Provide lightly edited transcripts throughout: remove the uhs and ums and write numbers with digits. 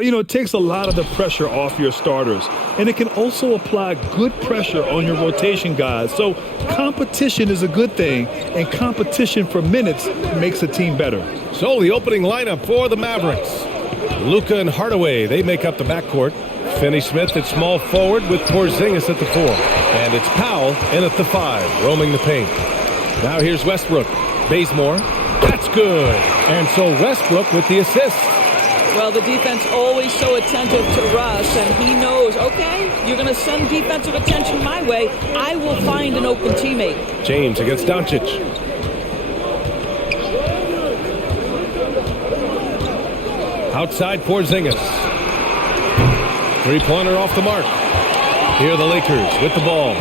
Well, it takes a lot of the pressure off your starters, and it can also apply good pressure on your rotation guys. So competition is a good thing, and competition for minutes makes a team better. So the opening lineup for the Mavericks. Luka and Hardaway, they make up the backcourt. Finney-Smith at small forward with Porzingis at the 4. And it's Powell in at the 5, roaming the paint. Now here's Westbrook. Bazemore. That's good. And so Westbrook with the assist. Well, the defense always so attentive to Russ, and he knows, okay, you're going to send defensive attention my way. I will find an open teammate. James against Doncic. Outside Porzingis. Three-pointer off the mark. Here are the Lakers with the ball.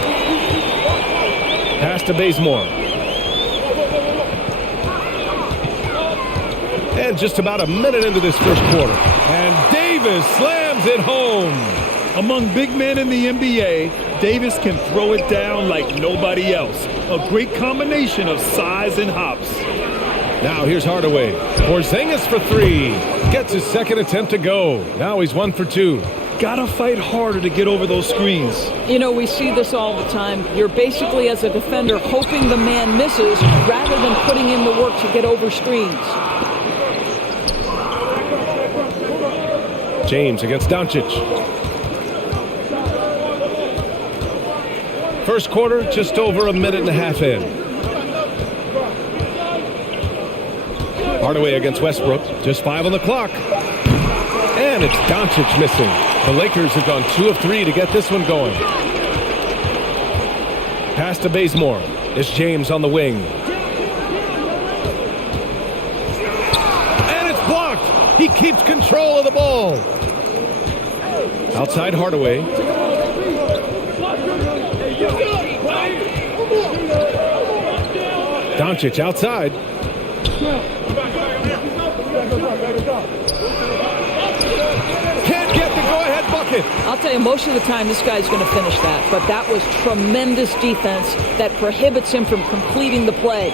Pass to Bazemore. And just about a minute into this first quarter. And Davis slams it home. Among big men in the NBA, Davis can throw it down like nobody else. A great combination of size and hops. Now here's Hardaway. Porzingis for 3. Gets his second attempt to go. Now he's 1 for 2. Gotta fight harder to get over those screens. We see this all the time. You're basically, as a defender, hoping the man misses rather than putting in the work to get over screens. James against Doncic. First quarter, just over a minute and a half in. Hardaway against Westbrook. Just 5 on the clock. And it's Doncic missing. The Lakers have gone 2 of 3 to get this one going. Pass to Bazemore. It's James on the wing. And it's blocked. He keeps control of the ball. Outside Hardaway. Doncic outside. Can't get the go-ahead bucket. I'll tell you, most of the time this guy's going to finish that, but that was tremendous defense that prohibits him from completing the play.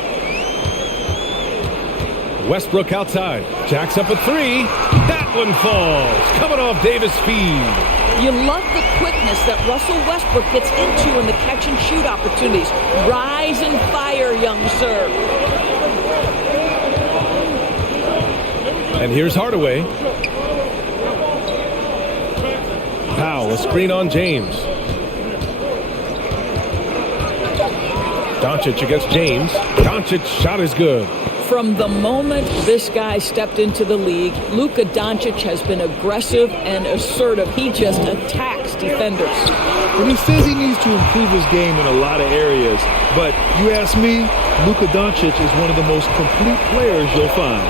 Westbrook outside. Jacks up a 3. That one falls. Coming off Davis' feed. You love the quickness that Russell Westbrook gets into in the catch-and-shoot opportunities. Rise and fire, young sir. And here's Hardaway. Powell, a screen on James. Doncic against James. Doncic's shot is good. From the moment this guy stepped into the league, Luka Doncic has been aggressive and assertive. He just attacks defenders. And he says he needs to improve his game in a lot of areas. But you ask me, Luka Doncic is one of the most complete players you'll find.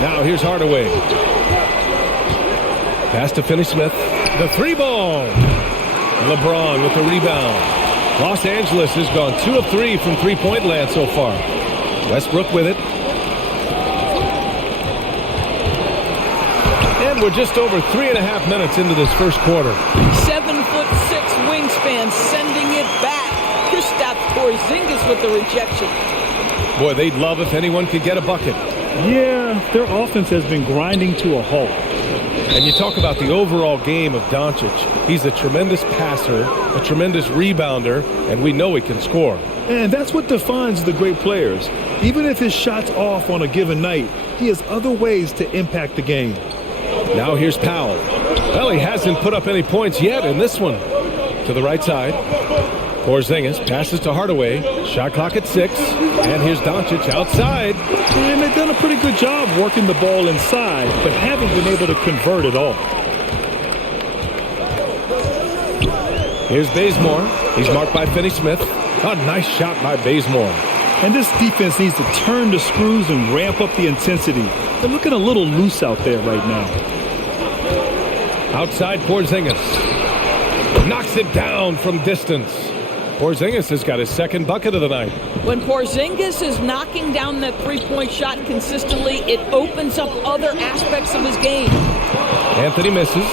Now here's Hardaway. Pass to Finney-Smith. The 3-ball. LeBron with the rebound. Los Angeles has gone 2 of 3 from three-point land so far. Westbrook with it. And we're just over 3.5 minutes into this first quarter. 7'6" wingspan, sending it back. Kristaps Porzingis with the rejection. Boy, they'd love if anyone could get a bucket. Yeah, their offense has been grinding to a halt. And you talk about the overall game of Doncic. He's a tremendous passer, a tremendous rebounder, and we know he can score. And that's what defines the great players. Even if his shot's off on a given night, he has other ways to impact the game. Now here's Powell. Well, he hasn't put up any points yet in this one. To the right side. Porzingis passes to Hardaway. Shot clock at 6. And here's Doncic outside. And they've done a pretty good job working the ball inside, but haven't been able to convert at all. Here's Bazemore. He's marked by Finney-Smith. A nice shot by Bazemore. And this defense needs to turn the screws and ramp up the intensity. They're looking a little loose out there right now. Outside Porzingis. Knocks it down from distance. Porzingis has got his second bucket of the night. When Porzingis is knocking down that three-point shot consistently, it opens up other aspects of his game. Anthony misses.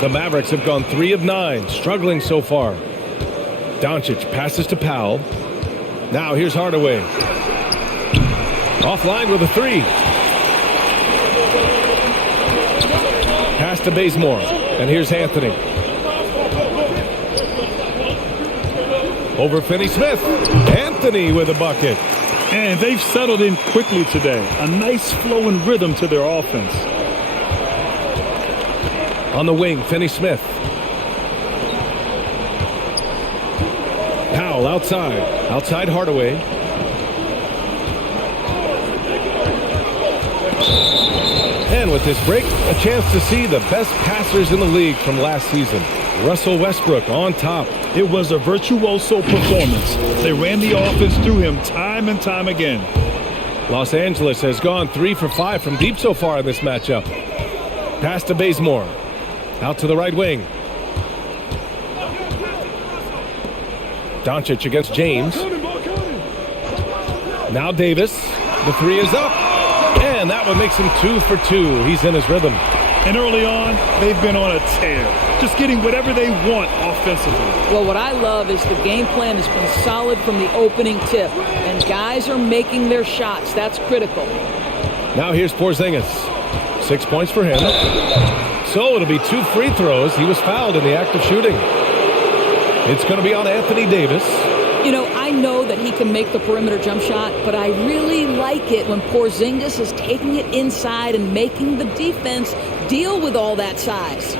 The Mavericks have gone 3 of 9, struggling so far. Doncic passes to Powell. Now here's Hardaway. Offline with a 3. Pass to Bazemore. And here's Anthony. Over Finney-Smith. Anthony with a bucket. And they've settled in quickly today. A nice flowing rhythm to their offense. On the wing, Finney-Smith. Powell outside. Outside Hardaway. And with this break, a chance to see the best passers in the league from last season. Russell Westbrook on top. It was a virtuoso performance. They ran the offense through him time and time again. Los Angeles has gone 3 for 5 from deep so far in this matchup. Pass to Bazemore. Out to the right wing. Doncic against James. Now Davis. The three is up. And that one makes him 2 for 2. He's in his rhythm. And early on, they've been on a tear. Just getting whatever they want offensively. Well, what I love is the game plan has been solid from the opening tip. And guys are making their shots. That's critical. Now here's Porzingis. 6 points for him. So it'll be 2 free throws. He was fouled in the act of shooting. It's going to be on Anthony Davis. You know, I know that he can make the perimeter jump shot, but I really like it when Porzingis is taking it inside and making the defense deal with all that size.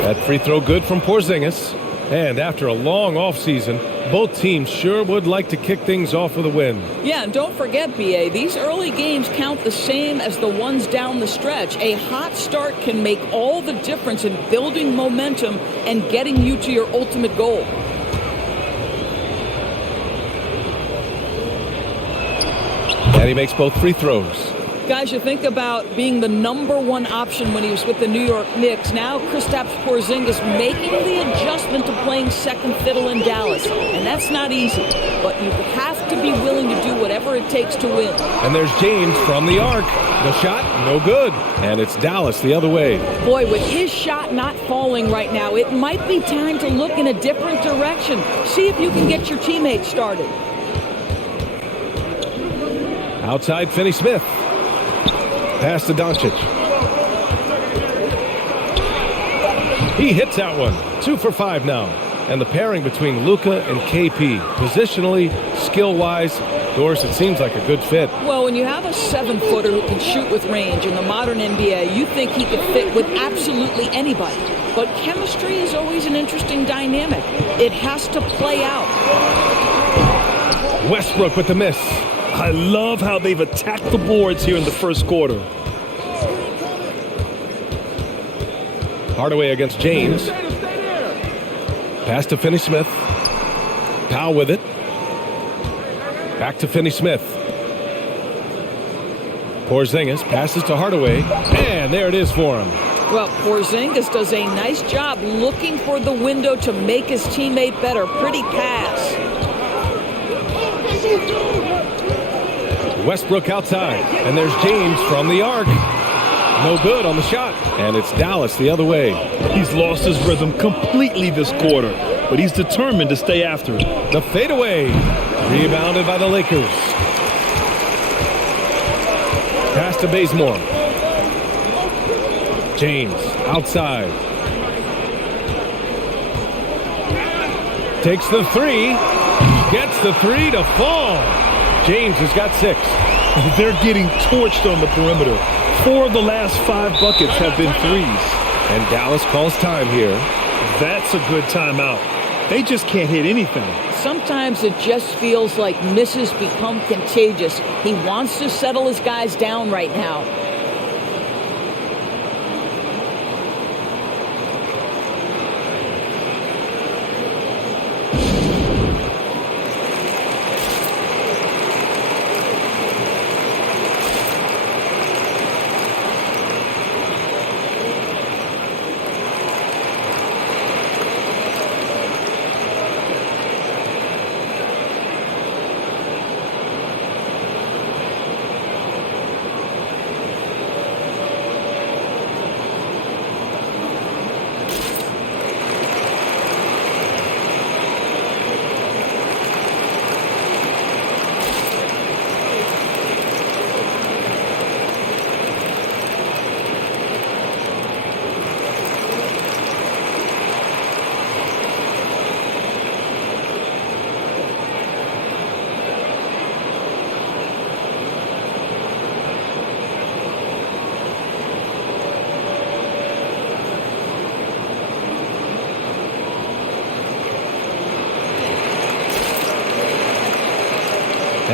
That free throw good from Porzingis. And after a long offseason, both teams sure would like to kick things off with a win. Yeah, and don't forget, B.A., these early games count the same as the ones down the stretch. A hot start can make all the difference in building momentum and getting you to your ultimate goal. And he makes both free throws. Guys, you think about being the #1 option when he was with the New York Knicks. Now Kristaps Porzingis making the adjustment to playing second fiddle in Dallas. And that's not easy, but you have to be willing to do whatever it takes to win. And there's James from the arc. The shot, no good. And it's Dallas the other way. Boy, with his shot not falling right now, it might be time to look in a different direction. See if you can get your teammates started. Outside Finney-Smith. Pass to Doncic. He hits that one. 2 for 5 now. And the pairing between Luka and KP, positionally, skill-wise, Doris, it seems like a good fit. Well, when you have a 7-footer who can shoot with range in the modern NBA, you think he could fit with absolutely anybody. But chemistry is always an interesting dynamic. It has to play out. Westbrook with the miss. I love how they've attacked the boards here in the first quarter. Hardaway against James. Pass to Finney-Smith. Powell with it. Back to Finney-Smith. Porzingis passes to Hardaway. And there it is for him. Well, Porzingis does a nice job looking for the window to make his teammate better. Pretty pass. Westbrook outside. And there's James from the arc. No good on the shot. And it's Dallas the other way. He's lost his rhythm completely this quarter, but he's determined to stay after it. The fadeaway. Rebounded by the Lakers. Pass to Bazemore. James outside. Takes the three. Gets the three to fall. James has got 6. They're getting torched on the perimeter. 4 of the last 5 buckets have been threes. And Dallas calls time here. That's a good timeout. They just can't hit anything. Sometimes it just feels like misses become contagious. He wants to settle his guys down right now.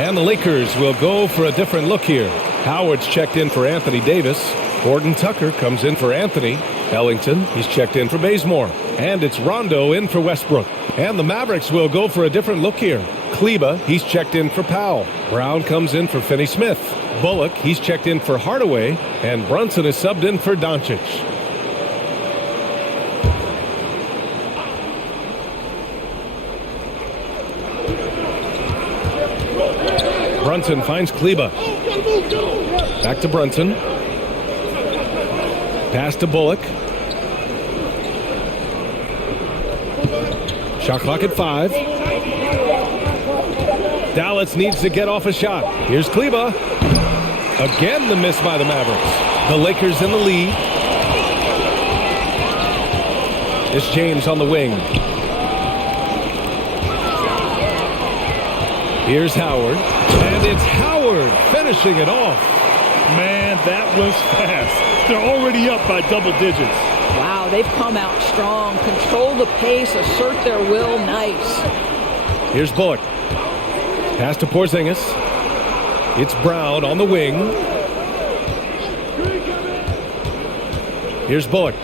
And the Lakers will go for a different look here. Howard's checked in for Anthony Davis. Gordon Tucker comes in for Anthony. Ellington, he's checked in for Bazemore. And it's Rondo in for Westbrook. And the Mavericks will go for a different look here. Kleba, he's checked in for Powell. Brown comes in for Finney-Smith. Bullock, he's checked in for Hardaway. And Brunson is subbed in for Doncic. Brunson finds Kleba. Back to Brunson. Pass to Bullock. Shot clock at 5. Dallas needs to get off a shot. Here's Kleba. Again, the miss by the Mavericks. The Lakers in the lead. It's James on the wing. Here's Howard. And it's Howard finishing it off. Man, that was fast. They're already up by double digits. Wow, they've come out strong. Control the pace, assert their will. Nice. Here's Bullock. Pass to Porzingis. It's Brown on the wing. Here's Bullock.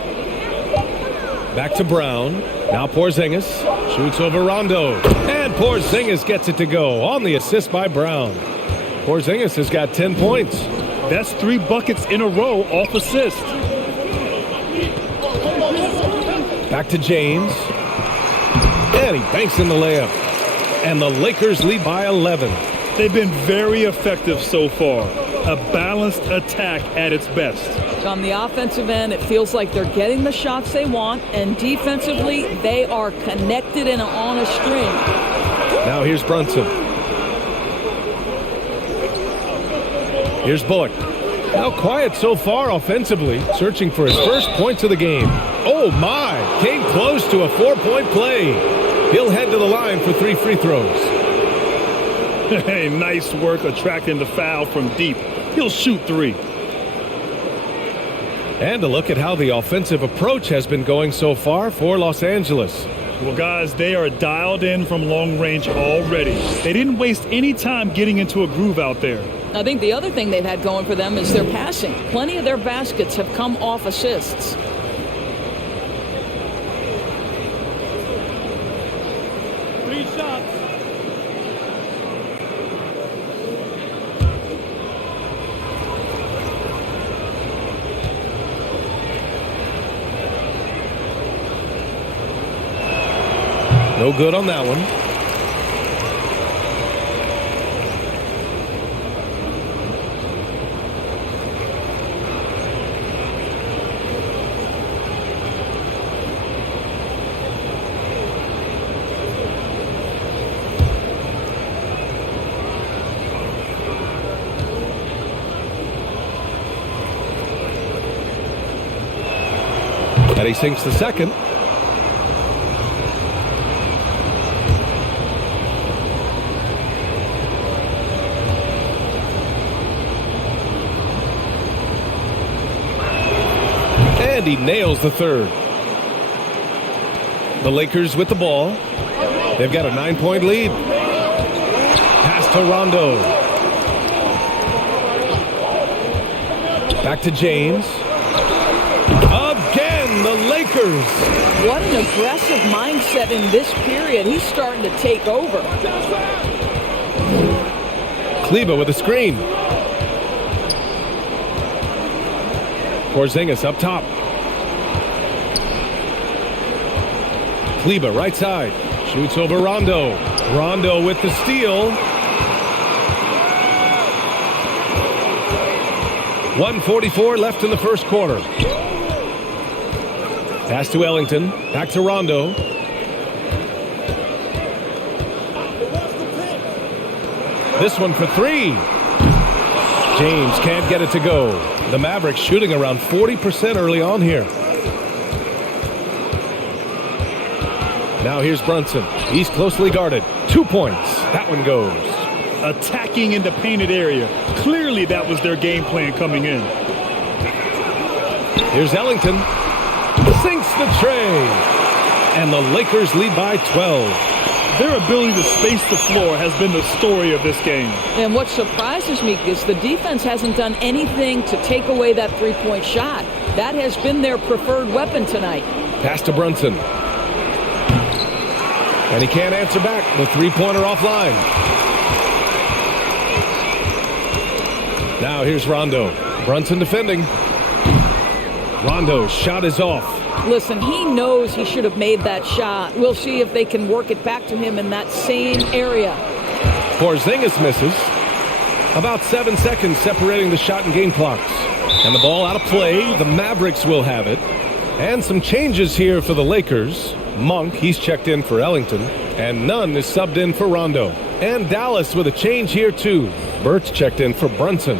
Back to Brown. Now Porzingis shoots over Rondo. And Porzingis gets it to go on the assist by Brown. Porzingis has got 10 points. That's 3 buckets in a row off assist. Back to James. And he banks in the layup. And the Lakers lead by 11. They've been very effective so far. A balanced attack at its best. On the offensive end, it feels like they're getting the shots they want, and defensively, they are connected and on a string. Now here's Brunson. Here's Bullock. Now quiet so far offensively, searching for his first points of the game. Oh my, came close to a 4-point play. He'll head to the line for 3 free throws. Hey, nice work attracting the foul from deep. He'll shoot 3. And a look at how the offensive approach has been going so far for Los Angeles. Well, guys, they are dialed in from long range already. They didn't waste any time getting into a groove out there. I think the other thing they've had going for them is their passing. Plenty of their baskets have come off assists. Three shots. No good on that one. And he sinks the second. And he nails the third. The Lakers with the ball. They've got a 9-point lead. Pass to Rondo. Back to James. Again, the Lakers. What an aggressive mindset in this period. He's starting to take over. Kleba with a screen. Porzingis up top. Kleba right side. Shoots over Rondo. Rondo with the steal. 1:44 left in the first quarter. Pass to Ellington. Back to Rondo. This one for 3. James can't get it to go. The Mavericks shooting around 40% early on here. Now here's Brunson. He's closely guarded. 2 points. That one goes. Attacking in the painted area. Clearly that was their game plan coming in. Here's Ellington. Sinks the tray. And the Lakers lead by 12. Their ability to space the floor has been the story of this game. And what surprises me is the defense hasn't done anything to take away that three-point shot. That has been their preferred weapon tonight. Pass to Brunson. And he can't answer back. The three-pointer offline. Now here's Rondo. Brunson defending. Rondo's shot is off. Listen, he knows he should have made that shot. We'll see if they can work it back to him in that same area. Porzingis misses. About 7 seconds separating the shot and game clocks. And the ball out of play. The Mavericks will have it. And some changes here for the Lakers. Monk, he's checked in for Ellington. And Nunn is subbed in for Rondo. And Dallas with a change here too. Burt's checked in for Brunson.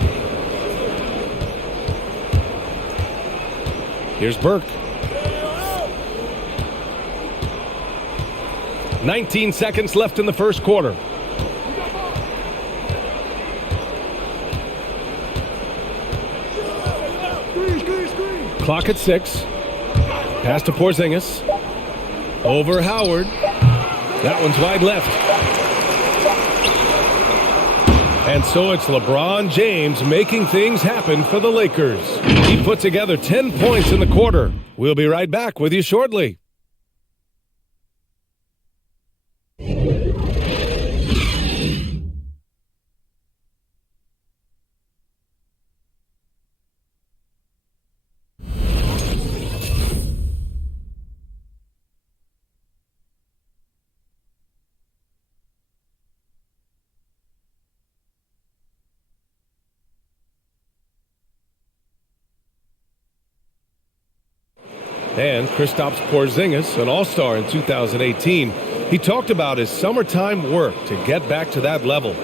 Here's Burke. 19 seconds left in the first quarter. Clock at 6. Pass to Porzingis. Over Howard. That one's wide left. And so it's LeBron James making things happen for the Lakers. He put together 10 points in the quarter. We'll be right back with you shortly. And Kristaps Porzingis, an all-star in 2018, he talked about his summertime work to get back to that level.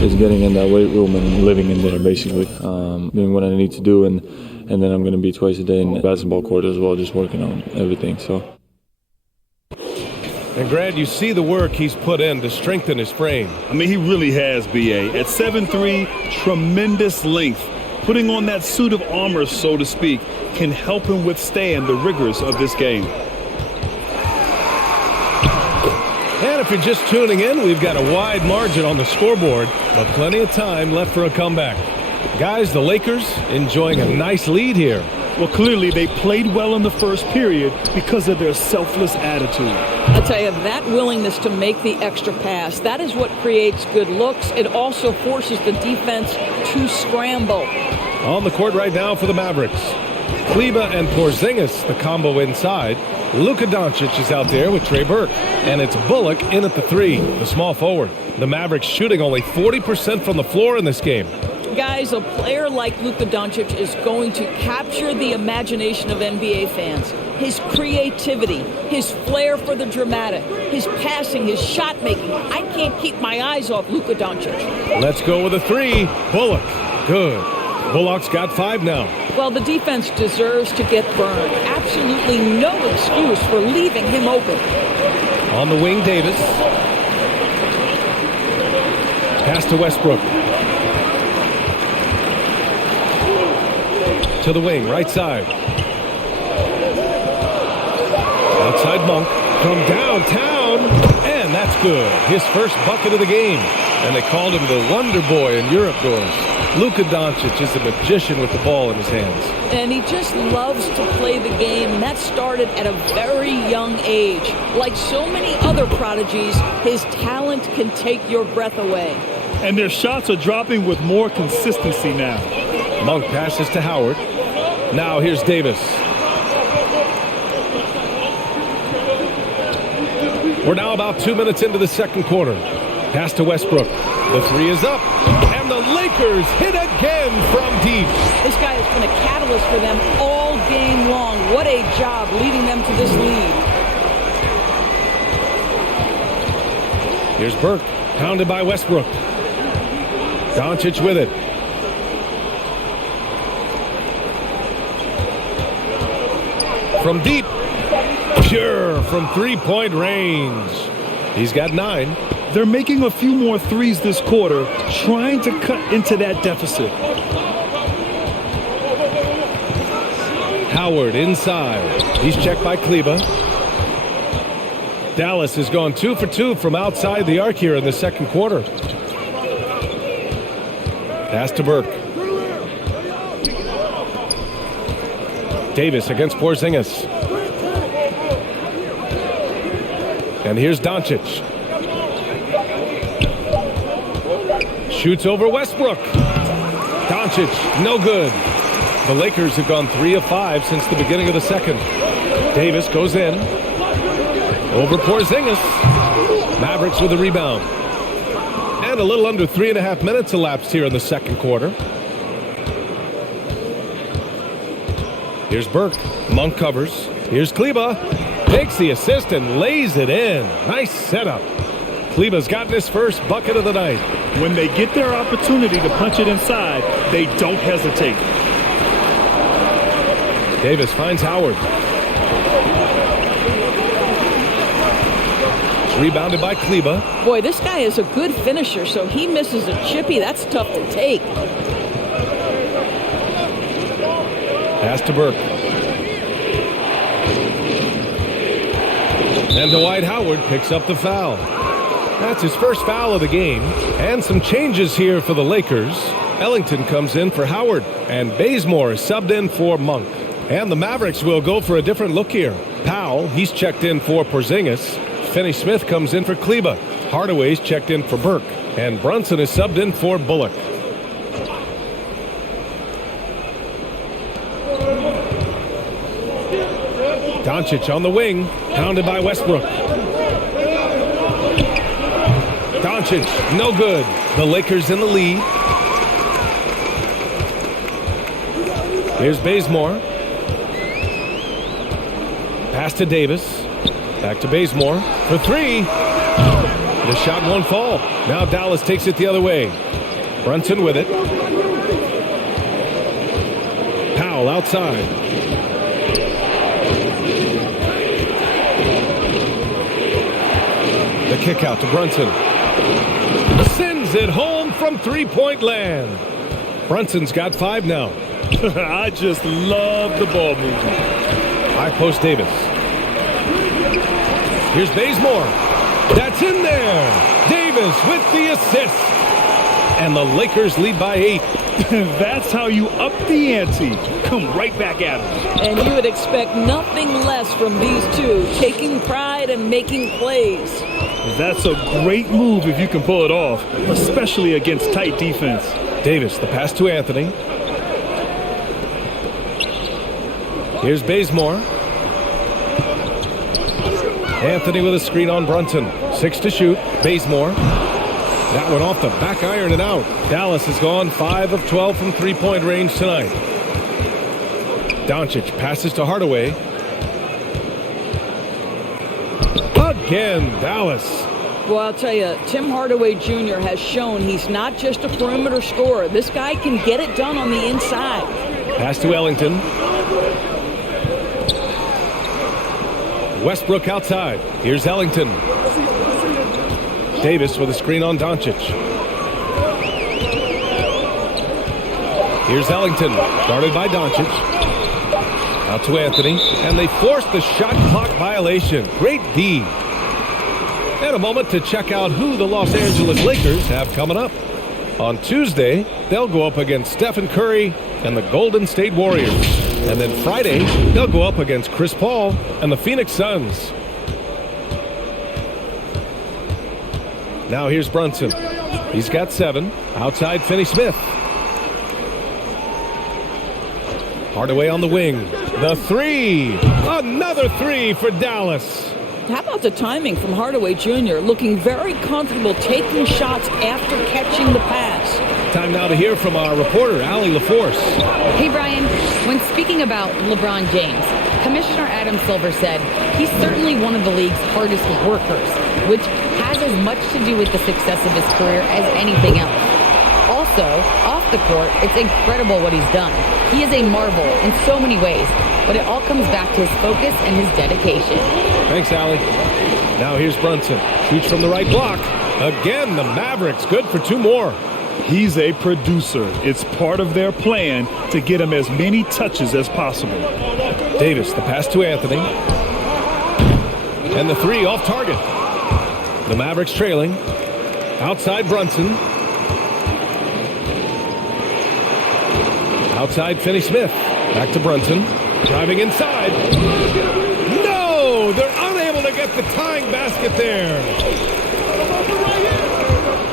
It's getting in that weight room and living in there, basically. Doing what I need to do, and then I'm going to be twice a day in the basketball court as well, just working on everything. So. And Grant, you see the work he's put in to strengthen his frame. I mean, he really has, B.A. At 7'3", tremendous length. Putting on that suit of armor, so to speak, can help him withstand the rigors of this game. And if you're just tuning in, we've got a wide margin on the scoreboard, but plenty of time left for a comeback. Guys, the Lakers enjoying a nice lead here. Well, clearly they played well in the first period because of their selfless attitude. I'll tell you, that willingness to make the extra pass, that is what creates good looks. It also forces the defense to scramble. On the court right now for the Mavericks. Kleber and Porzingis, the combo inside. Luka Doncic is out there with Trey Burke. And it's Bullock in at the 3, the small forward. The Mavericks shooting only 40% from the floor in this game. Guys, a player like Luka Doncic is going to capture the imagination of NBA fans. His creativity, his flair for the dramatic, his passing, his shot making. I can't keep my eyes off Luka Doncic. Let's go with a 3. Bullock. Good. Bullock's got 5 now. Well, the defense deserves to get burned. Absolutely no excuse for leaving him open. On the wing, Davis. Pass to Westbrook. To the wing, right side. Outside Monk from downtown, and that's good. His first bucket of the game. And they called him the Wonder Boy in Europe doors. Luka Doncic is a magician with the ball in his hands. And he just loves to play the game, and that started at a very young age. Like so many other prodigies, his talent can take your breath away. And their shots are dropping with more consistency now. Monk passes to Howard. Now here's Davis. We're now about 2 minutes into the second quarter. Pass to Westbrook. The 3 is up. And the Lakers hit again from deep. This guy has been a catalyst for them all game long. What a job leading them to this lead. Here's Burke. Pounded by Westbrook. Doncic with it. From deep. Pure from three-point range. He's got 9. They're making a few more threes this quarter, trying to cut into that deficit. Howard inside. He's checked by Kleber. Dallas has gone 2 for 2 from outside the arc here in the second quarter. Pass to Burke. Davis against Porzingis. And here's Doncic. Shoots over Westbrook. Doncic, no good. The Lakers have gone 3 of 5 since the beginning of the second. Davis goes in. Over Porzingis. Mavericks with a rebound. And a little under 3.5 minutes elapsed here in the second quarter. Here's Burke. Monk covers. Here's Kleba. Takes the assist and lays it in. Nice setup. Kleba's gotten his first bucket of the night. When they get their opportunity to punch it inside, they don't hesitate. Davis finds Howard. It's rebounded by Kleba. Boy, this guy is a good finisher, so he misses a chippy. That's tough to take. Pass to Burke. And Dwight Howard picks up the foul. That's his first foul of the game. And some changes here for the Lakers. Ellington comes in for Howard. And Bazemore is subbed in for Monk. And the Mavericks will go for a different look here. Powell, he's checked in for Porzingis. Finney Smith comes in for Kleba. Hardaway's checked in for Burke. And Brunson is subbed in for Bullock. Doncic on the wing, pounded by Westbrook. Doncic, no good. The Lakers in the lead. Here's Bazemore. Pass to Davis. Back to Bazemore for 3. The shot won't fall. Now Dallas takes it the other way. Brunson with it. Powell outside. The kick out to Brunson. Sends it home from three-point land. Brunson's got 5 now. I just love the ball movement. High post Davis. Here's Bazemore. That's in there. Davis with the assist. And the Lakers lead by 8. That's how you up the ante. Come right back at them. And you would expect nothing less from these two, taking pride and making plays. That's a great move if you can pull it off, especially against tight defense. Davis, the pass to Anthony. Here's Bazemore. Anthony with a screen on Brunson. 6 to shoot. Bazemore. That one off the back iron and out. Dallas has gone 5 of 12 from three-point range tonight. Doncic passes to Hardaway. Again, Dallas. Well, I'll tell you, Tim Hardaway Jr. has shown he's not just a perimeter scorer. This guy can get it done on the inside. Pass to Ellington. Westbrook outside. Here's Ellington. Davis with a screen on Doncic. Here's Ellington, guarded by Doncic. Out to Anthony, and they force the shot clock violation. Great D. And a moment to check out who the Los Angeles Lakers have coming up. On Tuesday, they'll go up against Stephen Curry and the Golden State Warriors. And then Friday, they'll go up against Chris Paul and the Phoenix Suns. Now here's Brunson. He's got 7. Outside Finney Smith. Hardaway on the wing. The 3. Another 3 for Dallas. How about the timing from Hardaway Jr. looking very comfortable taking shots after catching the pass. Time now to hear from our reporter, Allie LaForce. Hey, Brian. When speaking about LeBron James, Commissioner Adam Silver said he's certainly one of the league's hardest workers, which has as much to do with the success of his career as anything else. Also, off the court, it's incredible what he's done. He is a marvel in so many ways, but it all comes back to his focus and his dedication. Thanks, Allie. Now here's Brunson. Shoots from the right block. Again, the Mavericks good for 2 more. He's a producer. It's part of their plan to get him as many touches as possible. Davis, the pass to Anthony. And the three off target. The Mavericks trailing. Outside Brunson. Outside Finney-Smith. Back to Brunson. Driving inside. No! They're unable to get the tying basket there.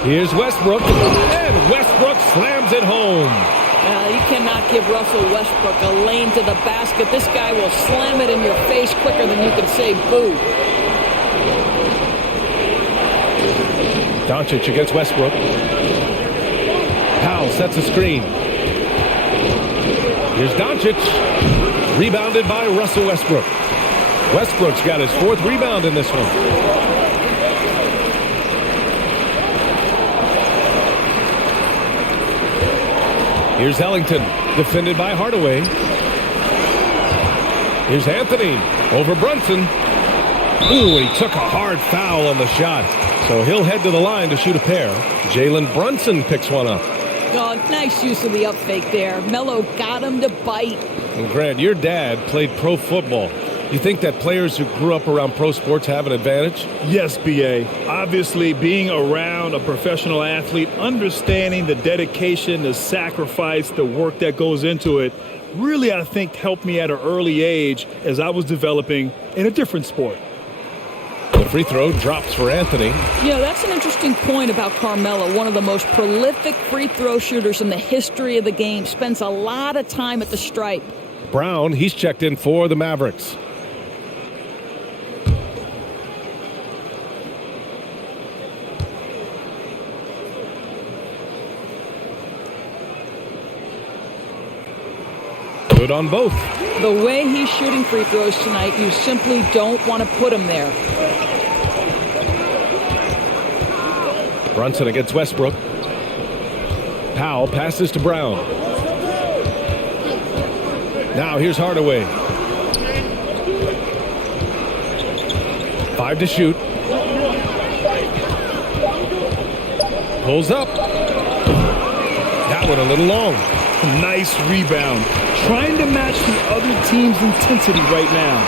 Here's Westbrook. And Westbrook slams it home. You cannot give Russell Westbrook a lane to the basket. This guy will slam it in your face quicker than you can say boo. Doncic against Westbrook. Powell sets a screen. Here's Doncic. Rebounded by Russell Westbrook. Westbrook's got his fourth rebound in this one. Here's Ellington, defended by Hardaway. Here's Anthony over Brunson. Ooh, he took a hard foul on the shot. So he'll head to the line to shoot a pair. Jalen Brunson picks one up. Oh, nice use of the up fake there. Melo got him to bite. And Grant, your dad played pro football. You think that players who grew up around pro sports have an advantage? Yes, B.A. Obviously, being around a professional athlete, understanding the dedication, the sacrifice, the work that goes into it, really, I think, helped me at an early age as I was developing in a different sport. The free throw drops for Anthony. You know, that's an interesting point about Carmelo, one of the most prolific free throw shooters in the history of the game. Spends a lot of time at the stripe. Brown, he's checked in for the Mavericks. Good on both. The way he's shooting free throws tonight, you simply don't want to put him there. Brunson against Westbrook. Powell passes to Brown. Now here's Hardaway. 5 to shoot. Pulls up. That one a little long. Nice rebound. Trying to match the other team's intensity right now.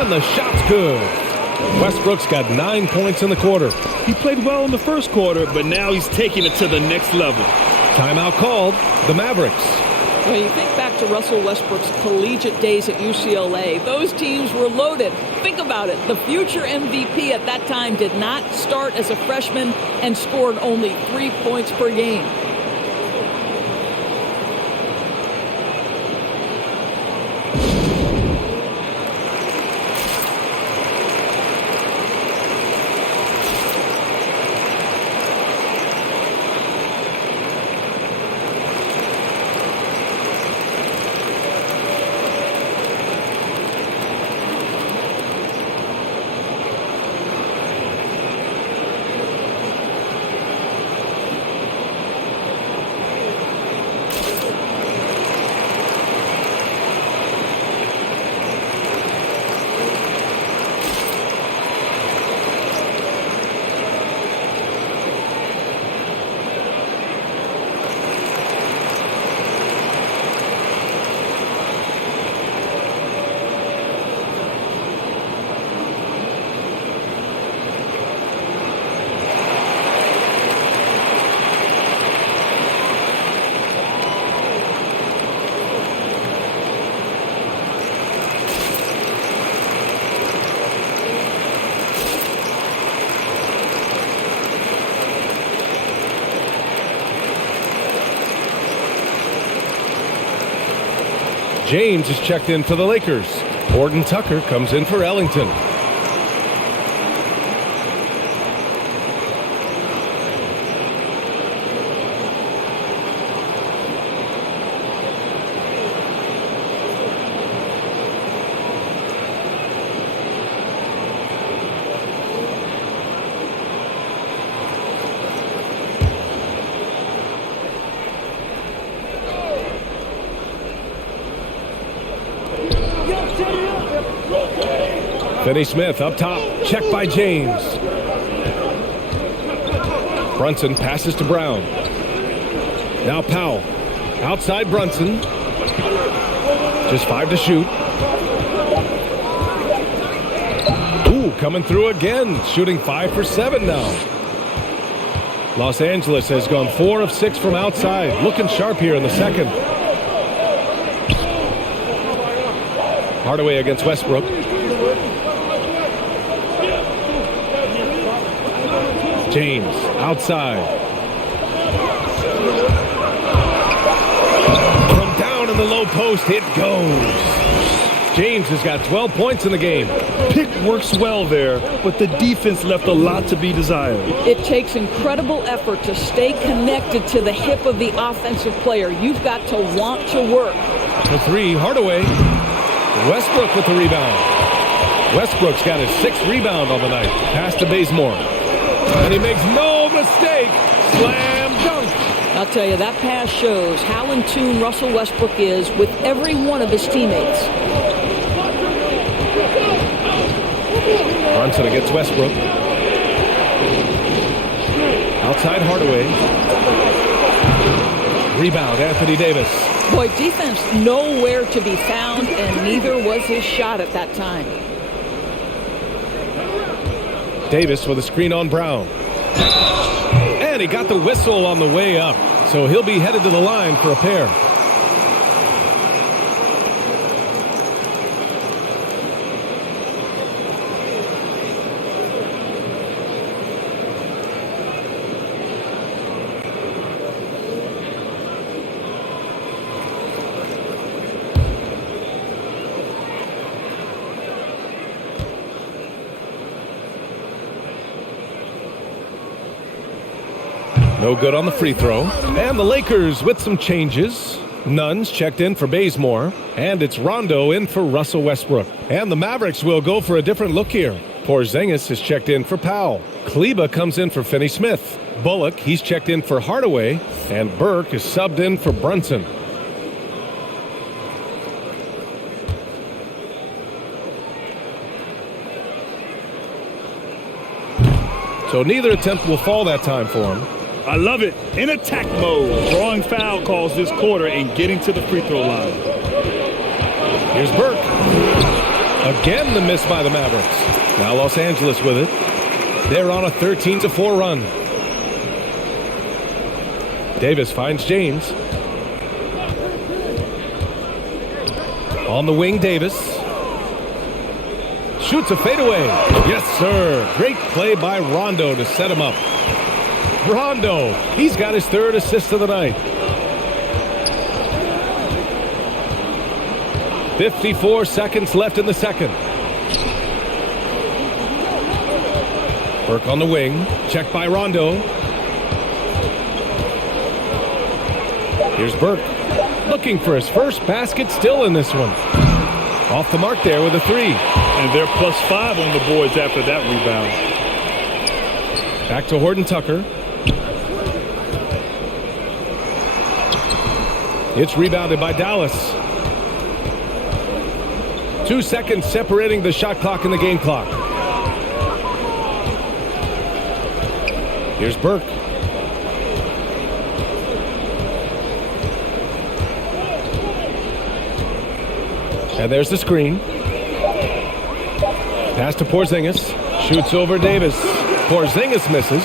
And the shot's good. Westbrook's got 9 points in the quarter. He played well in the first quarter, but now he's taking it to the next level. Timeout called. The Mavericks. Well, you think back to Russell Westbrook's collegiate days at UCLA. Those teams were loaded. Think about it. The future MVP at that time did not start as a freshman and scored only 3 points per game. James is checked in for the Lakers. Horton Tucker comes in for Ellington. Finney-Smith up top, checked by James. Brunson passes to Brown. Now Powell, outside Brunson. Just 5 to shoot. Ooh, coming through again, shooting 5 for 7 now. Los Angeles has gone 4 of 6 from outside, looking sharp here in the second. Hardaway against Westbrook. James outside. From down in the low post, it goes. James has got 12 points in the game. Pick works well there, but the defense left a lot to be desired. It takes incredible effort to stay connected to the hip of the offensive player. You've got to want to work. The three, Hardaway. Westbrook with the rebound. Westbrook's got his 6th rebound on the night. Pass to Bazemore. And he makes no mistake. Slam dunk. I'll tell you, that pass shows how in tune Russell Westbrook is with every one of his teammates. Brunson against Westbrook. Outside Hardaway. Rebound, Anthony Davis. Boy, defense nowhere to be found, and neither was his shot at that time. Davis with a screen on Brown. And he got the whistle on the way up, so he'll be headed to the line for a pair. No good on the free throw. And the Lakers with some changes. Nunn's checked in for Bazemore. And it's Rondo in for Russell Westbrook. And the Mavericks will go for a different look here. Porzingis is checked in for Powell. Kleba comes in for Finney-Smith. Bullock, he's checked in for Hardaway. And Burke is subbed in for Brunson. So neither attempt will fall that time for him. I love it. In attack mode, drawing foul calls this quarter and getting to the free throw line. Here's Burke. Again, the miss by the Mavericks. Now Los Angeles with it. They're on a 13-4 run. Davis finds James. On the wing, Davis. Shoots a fadeaway. Yes, sir. Great play by Rondo to set him up. Rondo, he's got his 3rd assist of the night. 54 seconds left in the second. Burke on the wing, checked by Rondo. Here's Burke, looking for his first basket, still in this one. Off the mark there with a 3. And they're +5 on the boards after that rebound. Back to Horton Tucker. It's rebounded by Dallas. 2 seconds separating the shot clock and the game clock. Here's Burke. And there's the screen. Pass to Porzingis. Shoots over Davis. Porzingis misses.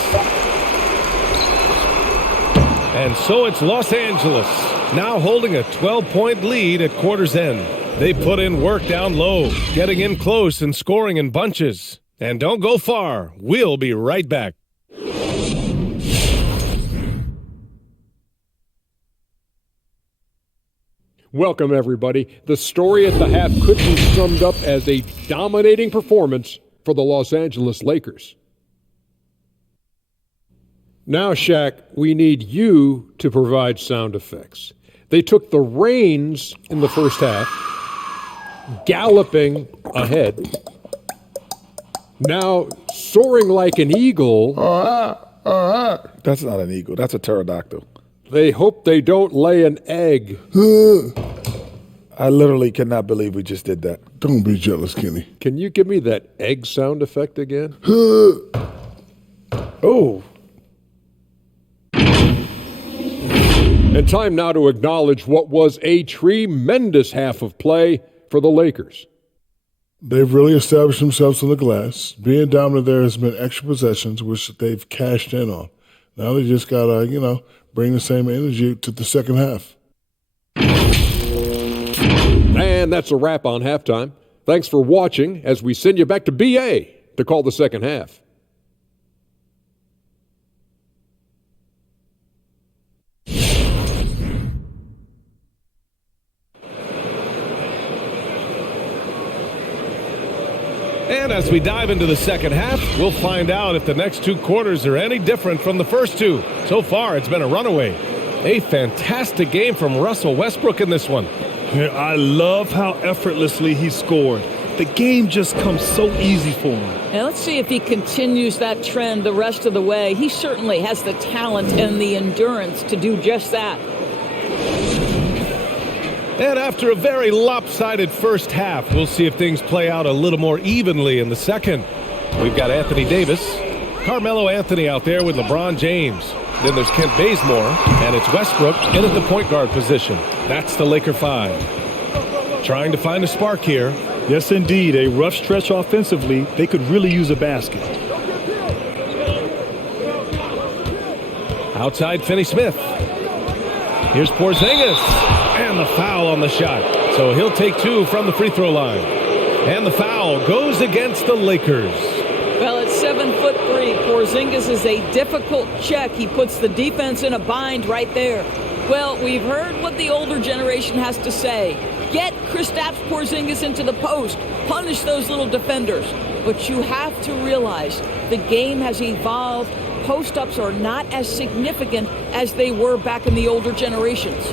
And so it's Los Angeles, now holding a 12-point lead at quarter's end. They put in work down low, getting in close and scoring in bunches. And don't go far. We'll be right back. Welcome, everybody. The story at the half could be summed up as a dominating performance for the Los Angeles Lakers. Now, Shaq, we need you to provide sound effects. They took the reins in the first half, galloping ahead. Now, soaring like an eagle. That's not an eagle. That's a pterodactyl. They hope they don't lay an egg. I literally cannot believe we just did that. Don't be jealous, Kenny. Can you give me that egg sound effect again? Oh. And time now to acknowledge what was a tremendous half of play for the Lakers. They've really established themselves on the glass. Being dominant there has been extra possessions, which they've cashed in on. Now they just got to, bring the same energy to the second half. And that's a wrap on halftime. Thanks for watching as we send you back to BA to call the second half. And as we dive into the second half, we'll find out if the next two quarters are any different from the first two. So far, it's been a runaway. A fantastic game from Russell Westbrook in this one. I love how effortlessly he scored. The game just comes so easy for him. And let's see if he continues that trend the rest of the way. He certainly has the talent and the endurance to do just that. And after a very lopsided first half, we'll see if things play out a little more evenly in the second. We've got Anthony Davis, Carmelo Anthony out there with LeBron James. Then there's Kent Bazemore, and it's Westbrook in at the point guard position. That's the Laker five. Trying to find a spark here. Yes, indeed. A rough stretch offensively. They could really use a basket. Outside, Finney-Smith. Here's Porzingis. And the foul on the shot. So he'll take two from the free throw line. And the foul goes against the Lakers. Well, at 7'3", Porzingis is a difficult check. He puts the defense in a bind right there. Well, we've heard what the older generation has to say. Get Kristaps Porzingis into the post. Punish those little defenders. But you have to realize the game has evolved. Post-ups are not as significant as they were back in the older generations.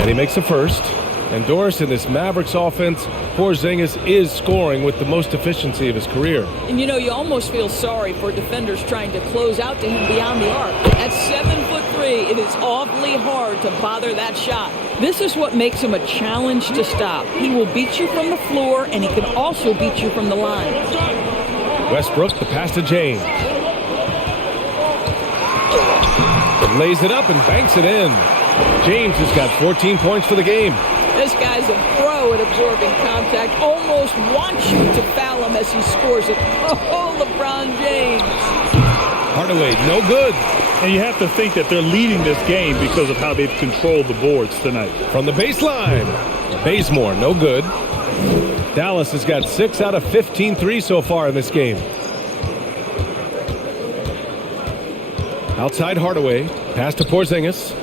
And he makes a first. And Doris, in this Mavericks offense, Porzingis is scoring with the most efficiency of his career. And you almost feel sorry for defenders trying to close out to him beyond the arc. At 7'3", it is awfully hard to bother that shot. This is what makes him a challenge to stop. He will beat you from the floor, and he can also beat you from the line. Westbrook, the pass to James. Lays it up and banks it in. James has got 14 points for the game. This guy's a pro at absorbing contact. Almost wants you to foul him as he scores it. Oh, LeBron James. Hardaway, no good. And you have to think that they're leading this game because of how they've controlled the boards tonight. From the baseline, Bazemore, no good. Dallas has got 6 out of 15 threes so far in this game. Outside Hardaway, pass to Porzingis.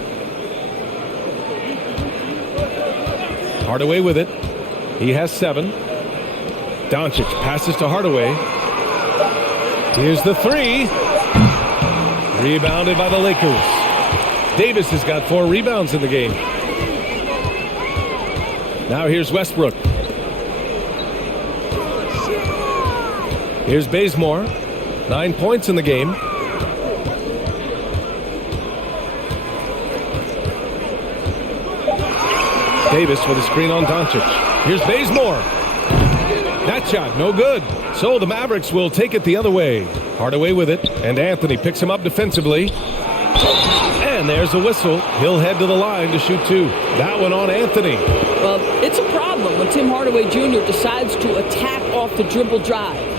Hardaway with it. He has 7. Doncic passes to Hardaway. Here's the 3. Rebounded by the Lakers. Davis has got 4 rebounds in the game. Now here's Westbrook. Here's Bazemore. 9 points in the game. Davis with a screen on Doncic. Here's Bazemore. That shot, no good. So the Mavericks will take it the other way. Hardaway with it, and Anthony picks him up defensively. And there's a whistle. He'll head to the line to shoot 2. That one on Anthony. Well, it's a problem when Tim Hardaway Jr. decides to attack off the dribble drive.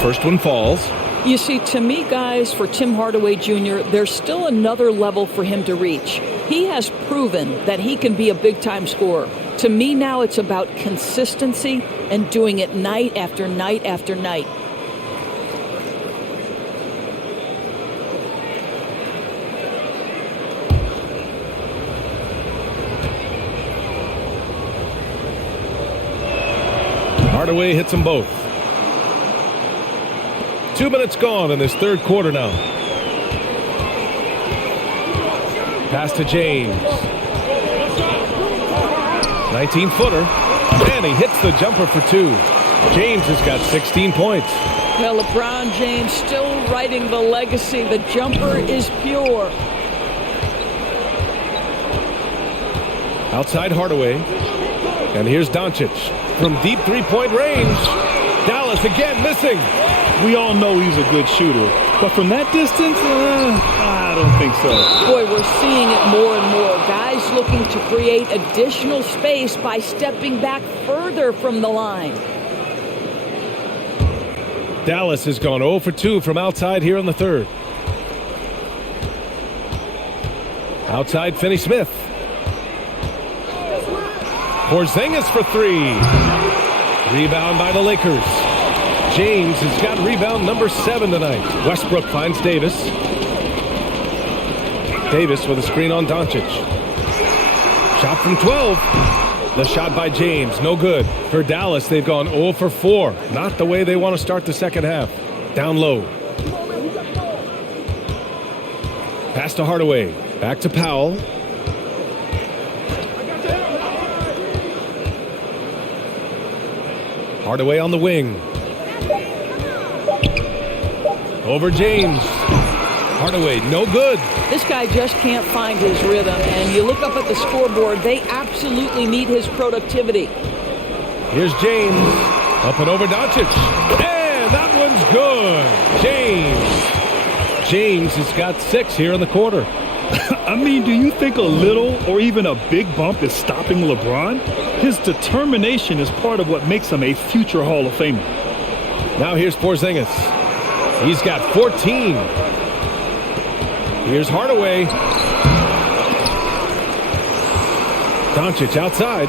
First one falls. You see, to me, guys, for Tim Hardaway Jr., there's still another level for him to reach. He has proven that he can be a big-time scorer. To me now, it's about consistency and doing it night after night after night. Hardaway hits them both. 2 minutes gone in this third quarter now. Pass to James. 19-footer. And he hits the jumper for 2. James has got 16 points. Well, LeBron James still writing the legacy. The jumper is pure. Outside Hardaway. And here's Doncic from deep three-point range. Dallas again missing. We all know he's a good shooter, but from that distance, I don't think so. Boy, we're seeing it more and more. Guys looking to create additional space by stepping back further from the line. Dallas has gone 0 for 2 from outside here in the third. Outside Finney-Smith. Porzingis for three. Rebound by the Lakers. James has got rebound number 7 tonight. Westbrook finds Davis. Davis with a screen on Doncic. Shot from 12. The shot by James, no good. For Dallas, they've gone 0 for 4. Not the way they want to start the second half. Down low. Pass to Hardaway. Back to Powell. Hardaway on the wing. Over James. Hardaway, no good. This guy just can't find his rhythm, and you look up at the scoreboard, they absolutely need his productivity. Here's James. Up and over Doncic. And that one's good. James has got 6 here in the quarter. I mean, do you think a little or even a big bump is stopping LeBron? His determination is part of what makes him a future Hall of Famer. Now here's Porzingis. He's got 14. Here's Hardaway. Doncic outside.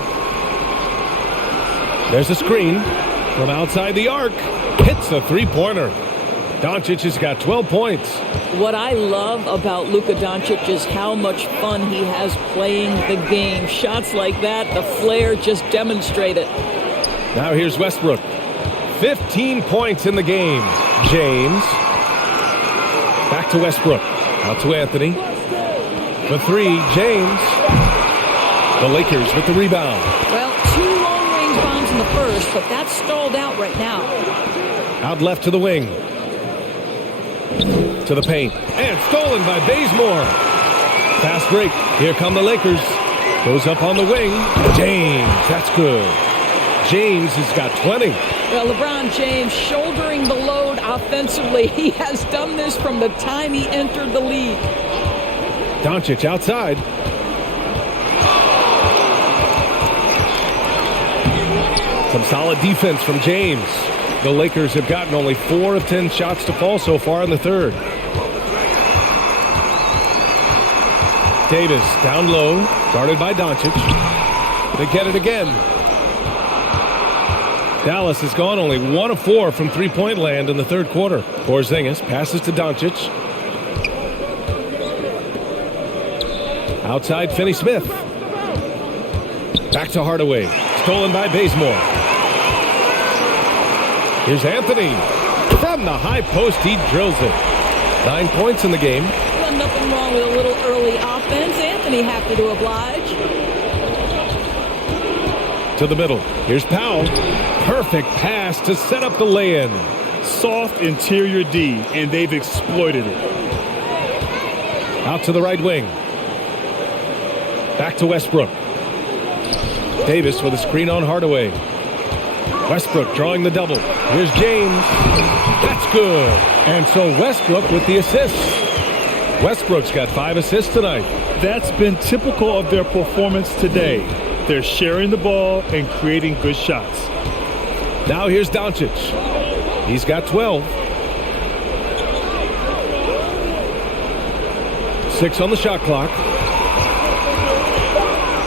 There's a screen from outside the arc. Hits the three-pointer. Doncic has got 12 points. What I love about Luka Doncic is how much fun he has playing the game. Shots like that, the flair just demonstrate it. Now here's Westbrook. 15 points in the game. James. Back to Westbrook. Out to Anthony. For 3, James. The Lakers with the rebound. Well, 2 long-range bombs in the first, but that's stalled out right now. Out left to the wing. To the paint. And stolen by Bazemore. Fast break. Here come the Lakers. Goes up on the wing. James. That's good. James has got 20. Well, LeBron James shouldering the load offensively. He has done this from the time he entered the league. Doncic outside. Some solid defense from James. The Lakers have gotten only 4 of 10 shots to fall so far in the third. Davis down low, guarded by Doncic. They get it again. Dallas has gone only 1 of 4 from three-point land in the third quarter. Porzingis passes to Doncic. Outside Finney-Smith. Back to Hardaway. Stolen by Bazemore. Here's Anthony. From the high post, he drills it. 9 points in the game. Well, nothing wrong with a little early offense. Anthony happy to oblige. To the middle. Here's Powell. Perfect pass to set up the lay-in. Soft interior D, and they've exploited it. Out to the right wing. Back to Westbrook. Davis with a screen on Hardaway. Westbrook drawing the double. Here's James. That's good. And so Westbrook with the assist. Westbrook's got 5 assists tonight. That's been typical of their performance today. They're sharing the ball and creating good shots. Now here's Doncic. He's got 12. 6 on the shot clock.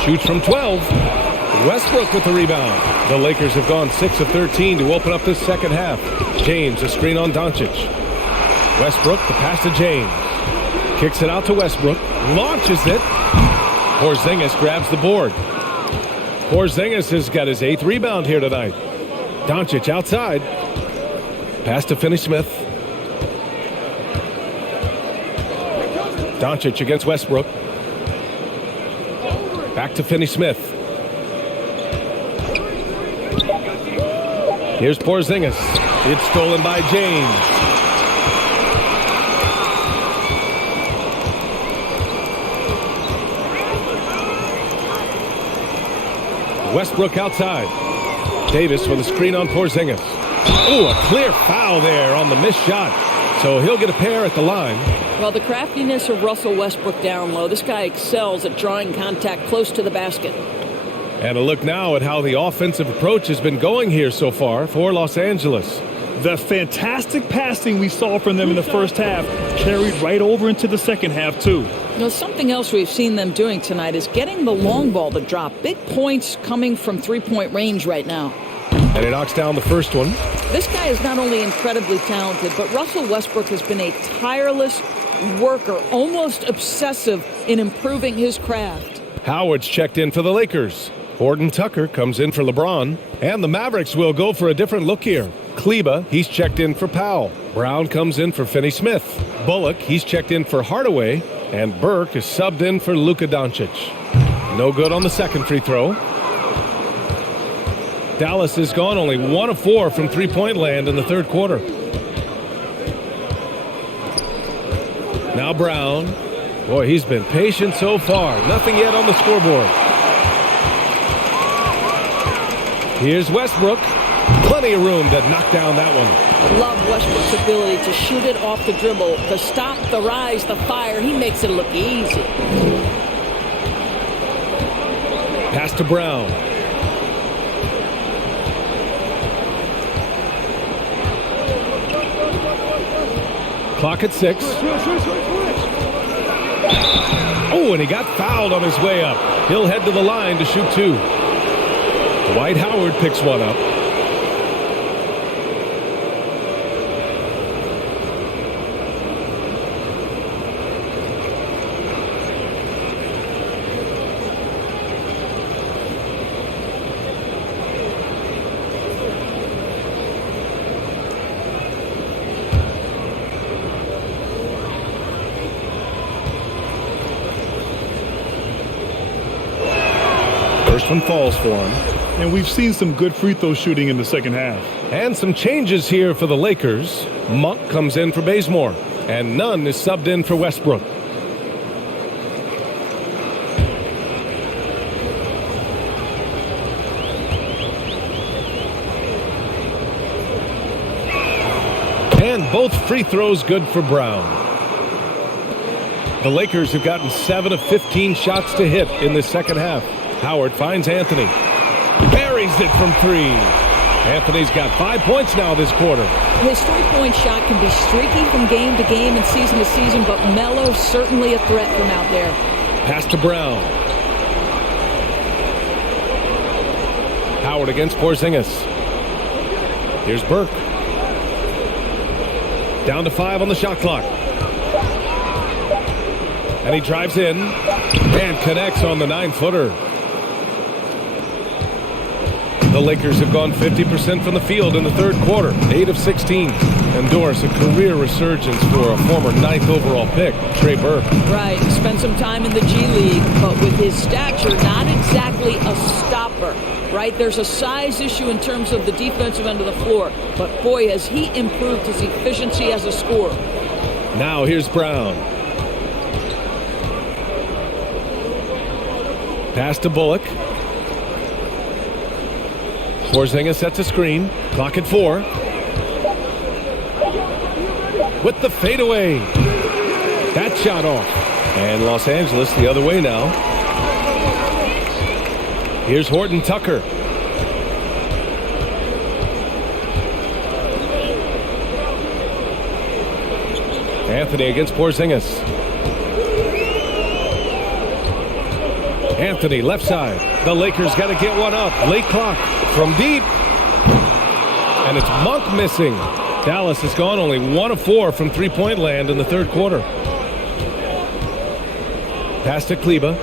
Shoots from 12. Westbrook with the rebound. The Lakers have gone 6 of 13 to open up this second half. James, a screen on Doncic. Westbrook, the pass to James. Kicks it out to Westbrook. Launches it. Porzingis grabs the board. Porzingis has got his 8th rebound here tonight. Doncic outside. Pass to Finney-Smith. Doncic against Westbrook. Back to Finney-Smith. Here's Porzingis. It's stolen by James. Westbrook outside. Davis with a screen on Porzingis. Oh, a clear foul there on the missed shot. So he'll get a pair at the line. Well, the craftiness of Russell Westbrook down low. This guy excels at drawing contact close to the basket. And a look now at how the offensive approach has been going here so far for Los Angeles. The fantastic passing we saw from them in the first half carried right over into the second half, too. You know, something else we've seen them doing tonight is getting the long ball to drop. Big points coming from three-point range right now. And he knocks down the first one. This guy is not only incredibly talented, but Russell Westbrook has been a tireless worker, almost obsessive in improving his craft. Howard's checked in for the Lakers. Horton Tucker comes in for LeBron. And the Mavericks will go for a different look here. Kleba, he's checked in for Powell. Brown comes in for Finney-Smith. Bullock, he's checked in for Hardaway. And Burke is subbed in for Luka Doncic. No good on the second free throw. Dallas has gone only 1 of 4 from three-point land in the third quarter. Now Brown. Boy, he's been patient so far. Nothing yet on the scoreboard. Here's Westbrook. Plenty of room to knock down that one. Love Westbrook's ability to shoot it off the dribble, the stop, the rise, the fire. He makes it look easy. Pass to Brown. Clock at 6. Oh, and he got fouled on his way up. He'll head to the line to shoot 2. Dwight Howard picks one up. First one falls for him. And we've seen some good free throw shooting in the second half. And some changes here for the Lakers. Monk comes in for Bazemore. And Nunn is subbed in for Westbrook. And both free throws good for Brown. The Lakers have gotten 7 of 15 shots to hit in the second half. Howard finds Anthony. Buries it from 3. Anthony's got 5 points now this quarter. His three-point shot can be streaky from game to game and season to season, but Melo's certainly a threat from out there. Pass to Brown. Howard against Porzingis. Here's Burke. Down to 5 on the shot clock. And he drives in and connects on the 9-footer. The Lakers have gone 50% from the field in the third quarter, 8 of 16. And Doris, a career resurgence for a former 9th overall pick, Trey Burke. Right, spent some time in the G League, but with his stature, not exactly a stopper. Right, there's a size issue in terms of the defensive end of the floor, but boy, has he improved his efficiency as a scorer. Now here's Brown. Pass to Bullock. Porzingis sets a screen. Clock at 4. With the fadeaway. That shot off. And Los Angeles the other way now. Here's Horton Tucker. Anthony against Porzingis. Anthony left side. The Lakers got to get one up. Late clock from deep. And it's Monk missing. Dallas has gone only 1 of 4 from three-point land in the third quarter. Pass to Kleba.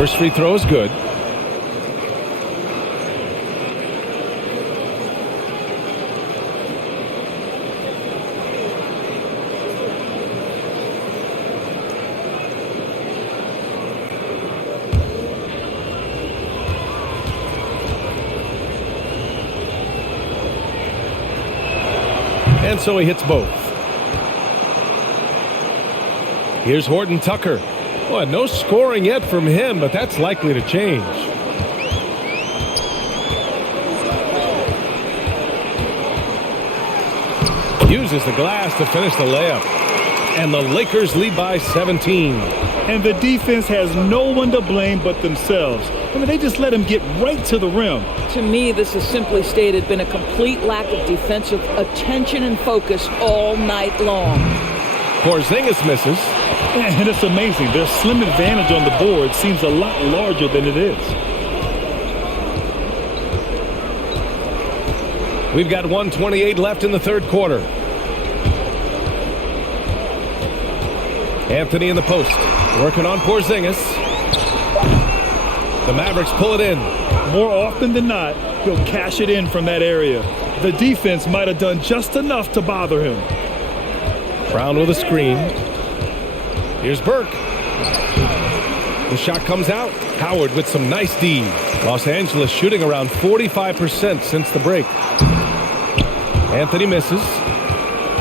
First free throw is good. And so he hits both. Here's Horton Tucker. Well, no scoring yet from him, but that's likely to change. Uses the glass to finish the layup. And the Lakers lead by 17. And the defense has no one to blame but themselves. I mean, they just let him get right to the rim. To me, this has simply stated been a complete lack of defensive attention and focus all night long. Porzingis misses. And it's amazing. Their slim advantage on the board seems a lot larger than it is. We've got 1:28 left in the third quarter. Anthony in the post, working on Porzingis. The Mavericks pull it in. More often than not, he'll cash it in from that area. The defense might have done just enough to bother him. Brown with a screen. Here's Burke. The shot comes out. Howard with some nice D. Los Angeles shooting around 45% since the break. Anthony misses.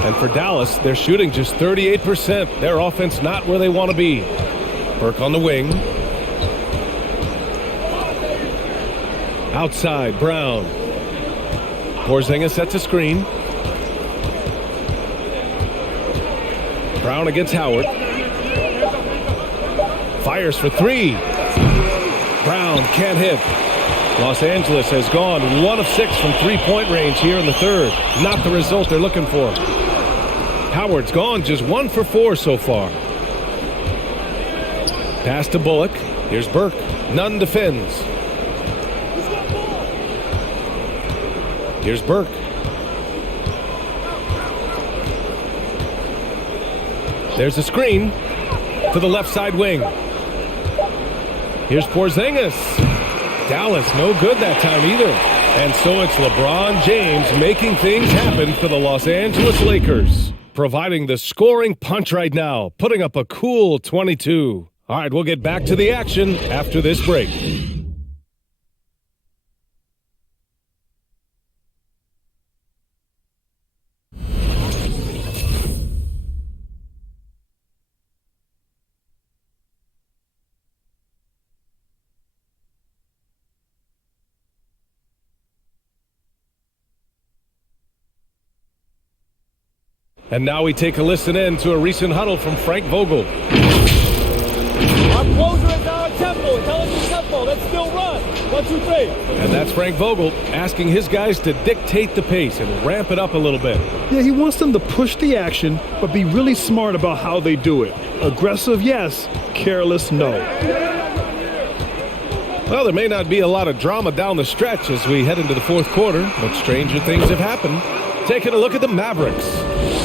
And for Dallas, they're shooting just 38%. Their offense not where they want to be. Burke on the wing. Outside, Brown. Porzingis sets a screen. Brown against Howard. Fires for three. Brown can't hit. Los Angeles has gone 1 of 6 from three-point range here in the third. Not the result they're looking for. Howard's gone just 1 for 4 so far. Pass to Bullock. Here's Burke. Nunn defends. Here's Burke. There's a screen to the left side wing. Here's Porzingis. Dallas no good that time either. And so it's LeBron James making things happen for the Los Angeles Lakers, providing the scoring punch right now, putting up a cool 22. All right, we'll get back to the action after this break. And now we take a listen in to a recent huddle from Frank Vogel. Our closer is now at tempo. Tell us the tempo. Let's still run. 1, 2, 3. And that's Frank Vogel asking his guys to dictate the pace and ramp it up a little bit. Yeah, he wants them to push the action, but be really smart about how they do it. Aggressive, yes. Careless, no. Well, there may not be a lot of drama down the stretch as we head into the fourth quarter, but stranger things have happened. Taking a look at the Mavericks.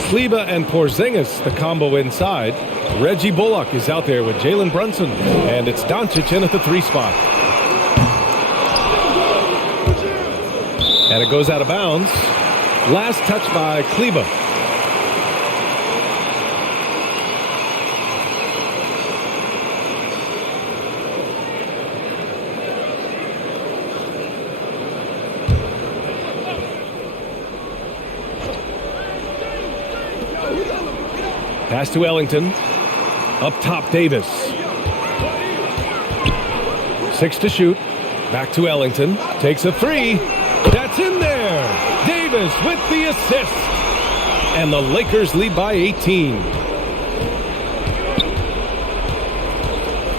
Kleber and Porzingis, the combo inside. Reggie Bullock is out there with Jalen Brunson. And it's Doncic in at the 3 spot. And it goes out of bounds. Last touch by Kleber. Pass to Ellington. Up top, Davis. 6 to shoot. Back to Ellington. Takes a 3. That's in there. Davis with the assist. And the Lakers lead by 18.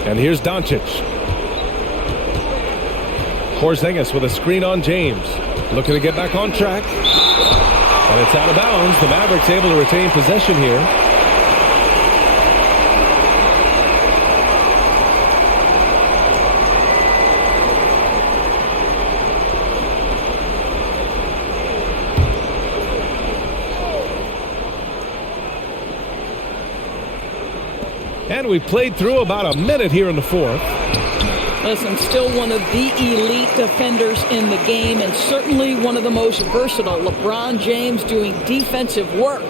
And here's Doncic. Porzingis with a screen on James. Looking to get back on track. And it's out of bounds. The Mavericks able to retain possession here. And we played through about a minute here in the fourth. Listen, still one of the elite defenders in the game and certainly one of the most versatile. LeBron James doing defensive work.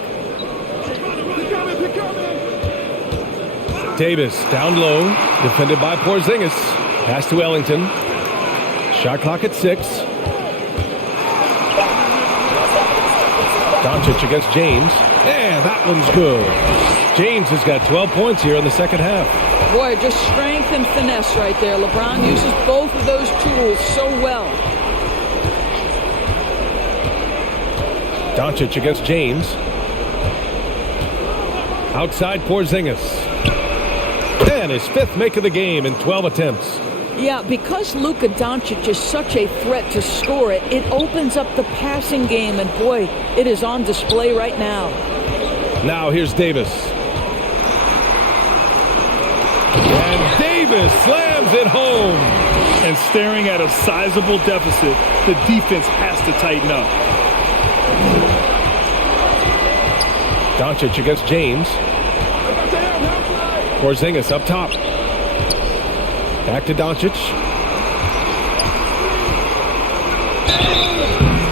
Davis down low, defended by Porzingis. Pass to Ellington. Shot clock at 6. Doncic against James. And that one's good. James has got 12 points here in the second half. Boy, just strength and finesse right there. LeBron uses both of those tools so well. Doncic against James. Outside Porzingis. And his 5th make of the game in 12 attempts. Yeah, because Luka Doncic is such a threat to score it, it opens up the passing game, and boy, it is on display right now. Now here's Davis. And Davis slams it home. And staring at a sizable deficit, the defense has to tighten up. Doncic against James. Porzingis up top. Back to Doncic.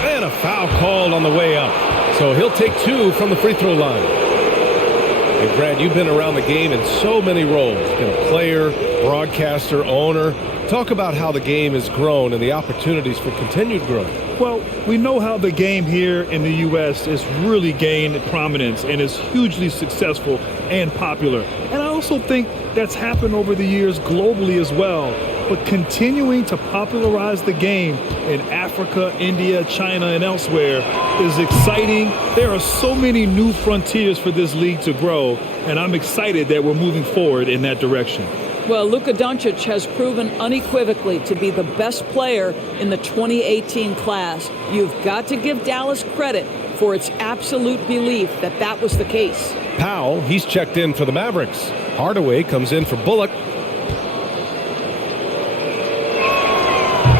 And a foul called on the way up. So he'll take 2 from the free throw line. And Brad, you've been around the game in so many roles. Been a player, broadcaster, owner. Talk about how the game has grown and the opportunities for continued growth. Well, we know how the game here in the U.S. has really gained prominence and is hugely successful and popular. And I also think that's happened over the years globally as well. But continuing to popularize the game in Africa, India, China, and elsewhere is exciting. There are so many new frontiers for this league to grow, and I'm excited that we're moving forward in that direction. Well, Luka Doncic has proven unequivocally to be the best player in the 2018 class. You've got to give Dallas credit for its absolute belief that that was the case. Powell, he's checked in for the Mavericks. Hardaway comes in for Bullock.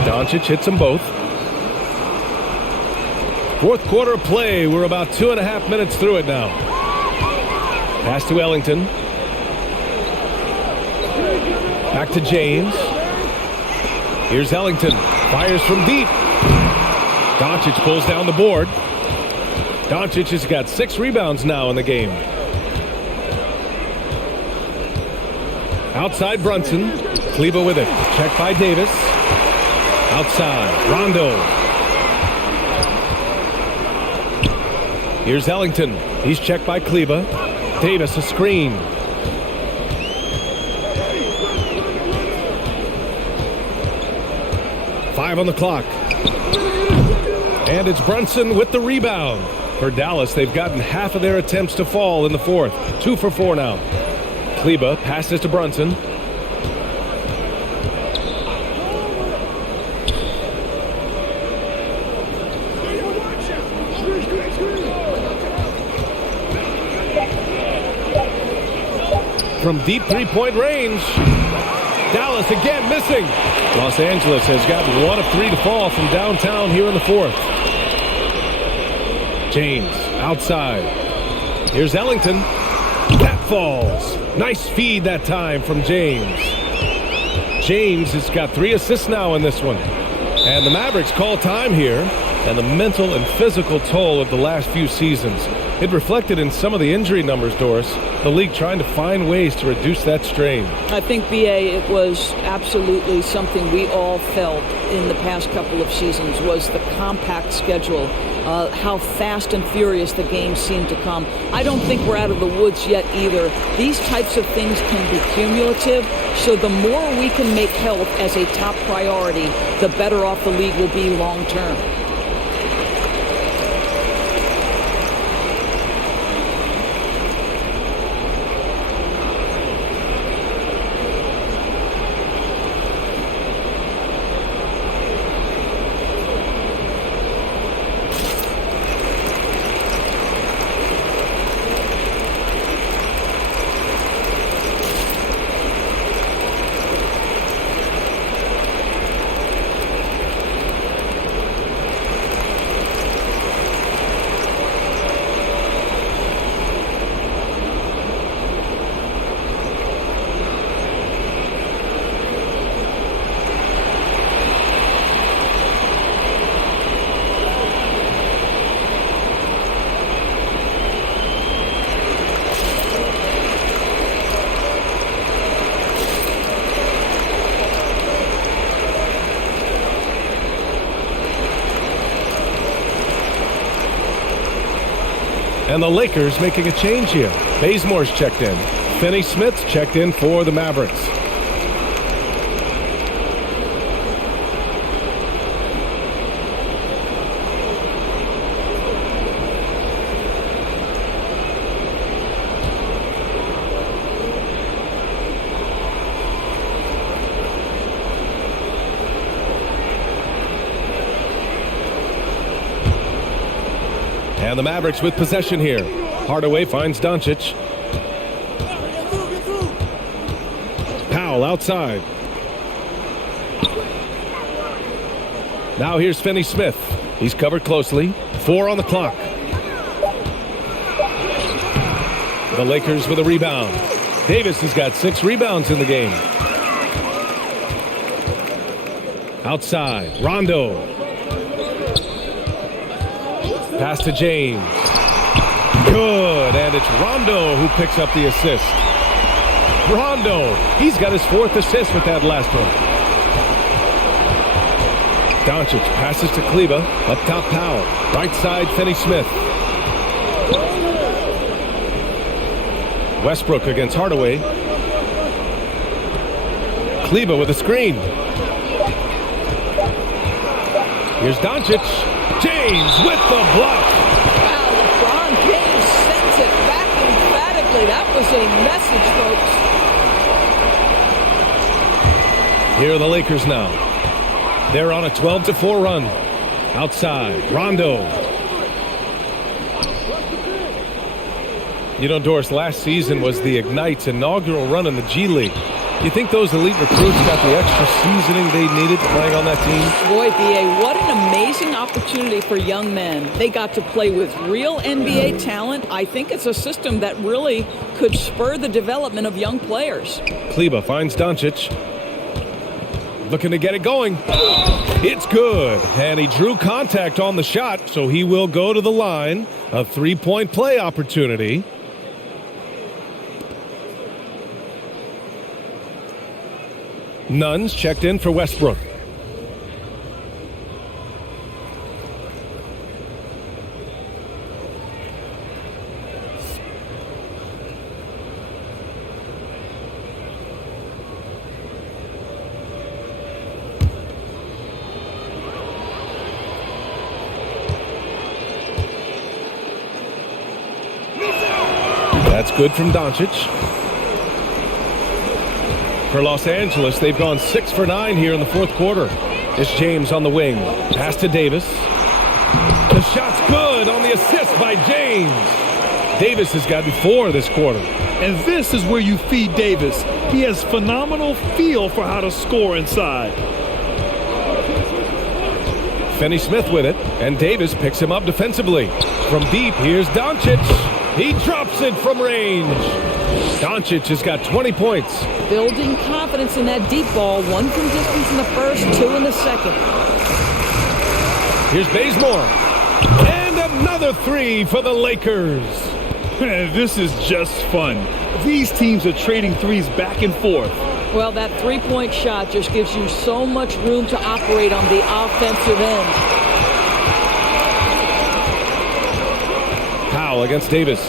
Doncic hits them both. Fourth quarter of play. We're about 2.5 minutes through it now. Pass to Ellington. Back to James. Here's Ellington. Fires from deep. Doncic pulls down the board. Doncic has got 6 rebounds now in the game. Outside Brunson. Kleber with it. Checked by Davis. Outside. Rondo. Here's Ellington. He's checked by Kleber. Davis a screen. Five on the clock. And it's Brunson with the rebound. For Dallas, they've gotten half of their attempts to fall in the fourth. 2 for 4 now. Kleber passes to Brunson. From deep three-point range. Dallas again missing. Los Angeles has gotten 1 of 3 to fall from downtown here in the fourth. James outside. Here's Ellington. That falls. Nice feed that time from James. James has got 3 assists now in this one. And the Mavericks call time here. And the mental and physical toll of the last few seasons. It reflected in some of the injury numbers, Doris. The league trying to find ways to reduce that strain. I think, B.A., it was absolutely something we all felt in the past couple of seasons was the compact schedule, how fast and furious the games seemed to come. I don't think we're out of the woods yet either. These types of things can be cumulative, so the more we can make health as a top priority, the better off the league will be long term. And the Lakers making a change here. Bazemore's checked in. Finney Smith's checked in for the Mavericks. And the Mavericks with possession here. Hardaway finds Doncic. Powell outside. Now here's Finney Smith. He's covered closely. 4 on the clock. The Lakers with a rebound. Davis has got 6 rebounds in the game. Outside. Rondo. Pass to James. Good, and it's Rondo who picks up the assist. Rondo, he's got his 4th assist with that last one. Doncic passes to Kleber. Up top, Powell. Right side, Finney Smith. Westbrook against Hardaway. Kleber with a screen. Here's Doncic. James with the block. Wow, LeBron James sends it back emphatically. That was a message, folks. Here are the Lakers now. They're on a 12-4 run. Outside, Rondo. You know, Doris, last season was the Ignite's inaugural run in the G League. Do you think those elite recruits got the extra seasoning they needed playing on that team? Boy, B.A., what an amazing opportunity for young men. They got to play with real NBA talent. I think it's a system that really could spur the development of young players. Kleber finds Doncic. Looking to get it going. It's good. And he drew contact on the shot, so he will go to the line. A 3-point play opportunity. Nunn's checked in for Westbrook. That's good from Doncic. For Los Angeles, they've gone 6 for 9 here in the 4th quarter. It's James on the wing. Pass to Davis. The shot's good on the assist by James. Davis has gotten 4 this quarter. And this is where you feed Davis. He has phenomenal feel for how to score inside. Finney Smith with it, and Davis picks him up defensively. From deep, here's Doncic. He drops it from range. Doncic has got 20 points. Building confidence in that deep ball. 1 from distance in the first, 2 in the second. Here's Bazemore. And another 3 for the Lakers. This is just fun. These teams are trading threes back and forth. Well, that 3-point shot just gives you so much room to operate on the offensive end. Powell against Davis.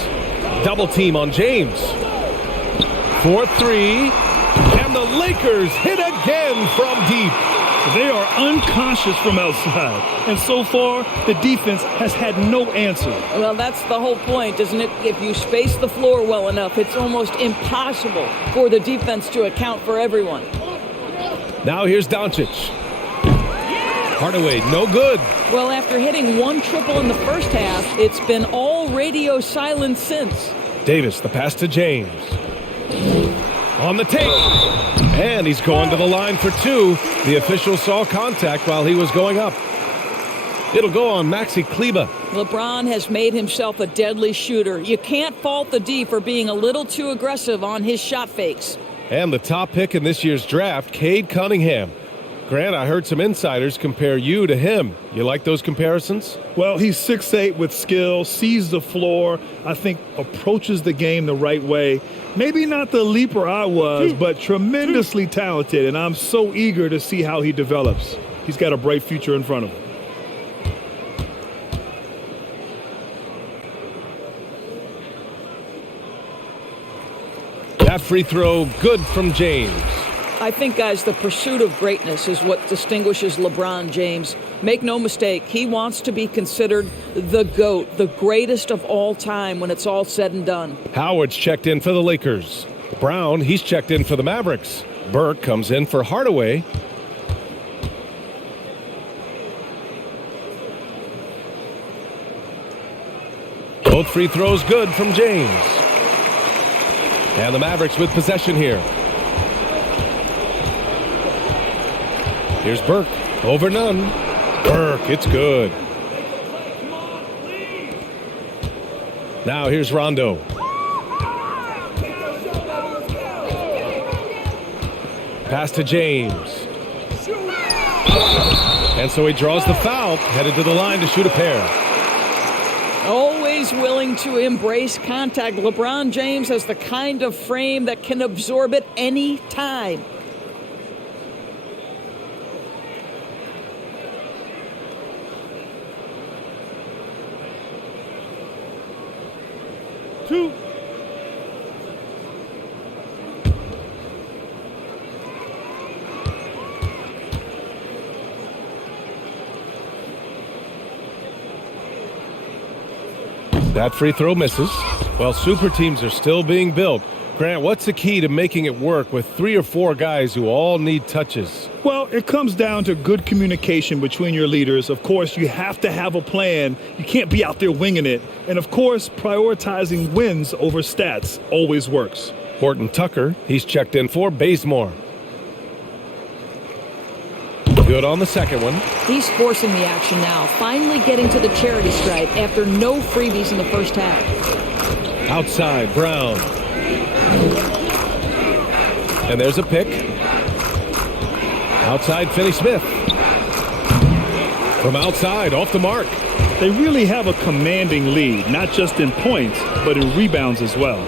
Double team on James. 4-3. And the Lakers hit again from deep. They are unconscious from outside. And so far, the defense has had no answer. Well, that's the whole point, isn't it? If you space the floor well enough, it's almost impossible for the defense to account for everyone. Now here's Doncic. Hardaway, no good. Well, after hitting 1 triple in the first half, it's been all radio silence since. Davis, the pass to James. On the take. And he's going to the line for 2. The official saw contact while he was going up. It'll go on Maxi Kleber. LeBron has made himself a deadly shooter. You can't fault the D for being a little too aggressive on his shot fakes. And the top pick in this year's draft, Cade Cunningham. Grant, I heard some insiders compare you to him. You like those comparisons? Well, he's 6'8" with skill, sees the floor, I think approaches the game the right way. Maybe not the leaper I was, but tremendously talented, and I'm so eager to see how he develops. He's got a bright future in front of him. That free throw good from James. I think, guys, the pursuit of greatness is what distinguishes LeBron James. Make no mistake, he wants to be considered the GOAT, the greatest of all time when it's all said and done. Howard's checked in for the Lakers. Brown, he's checked in for the Mavericks. Burke comes in for Hardaway. Both free throws good from James. And the Mavericks with possession here. Here's Burke. Over none. Burke, it's good. Now here's Rondo. Pass to James. And so he draws the foul, headed to the line to shoot a pair. Always willing to embrace contact. LeBron James has the kind of frame that can absorb it any time. Two. That free throw misses. Well, super teams are still being built. Grant, what's the key to making it work with 3 or 4 guys who all need touches? Well, it comes down to good communication between your leaders. Of course, you have to have a plan. You can't be out there winging it. And of course, prioritizing wins over stats always works. Horton Tucker, he's checked in for Bazemore. Good on the second one. He's forcing the action now, finally getting to the charity stripe after no freebies in the first half. Outside, Brown. And there's a pick. Outside, Finney-Smith. From outside, off the mark. They really have a commanding lead, not just in points, but in rebounds as well.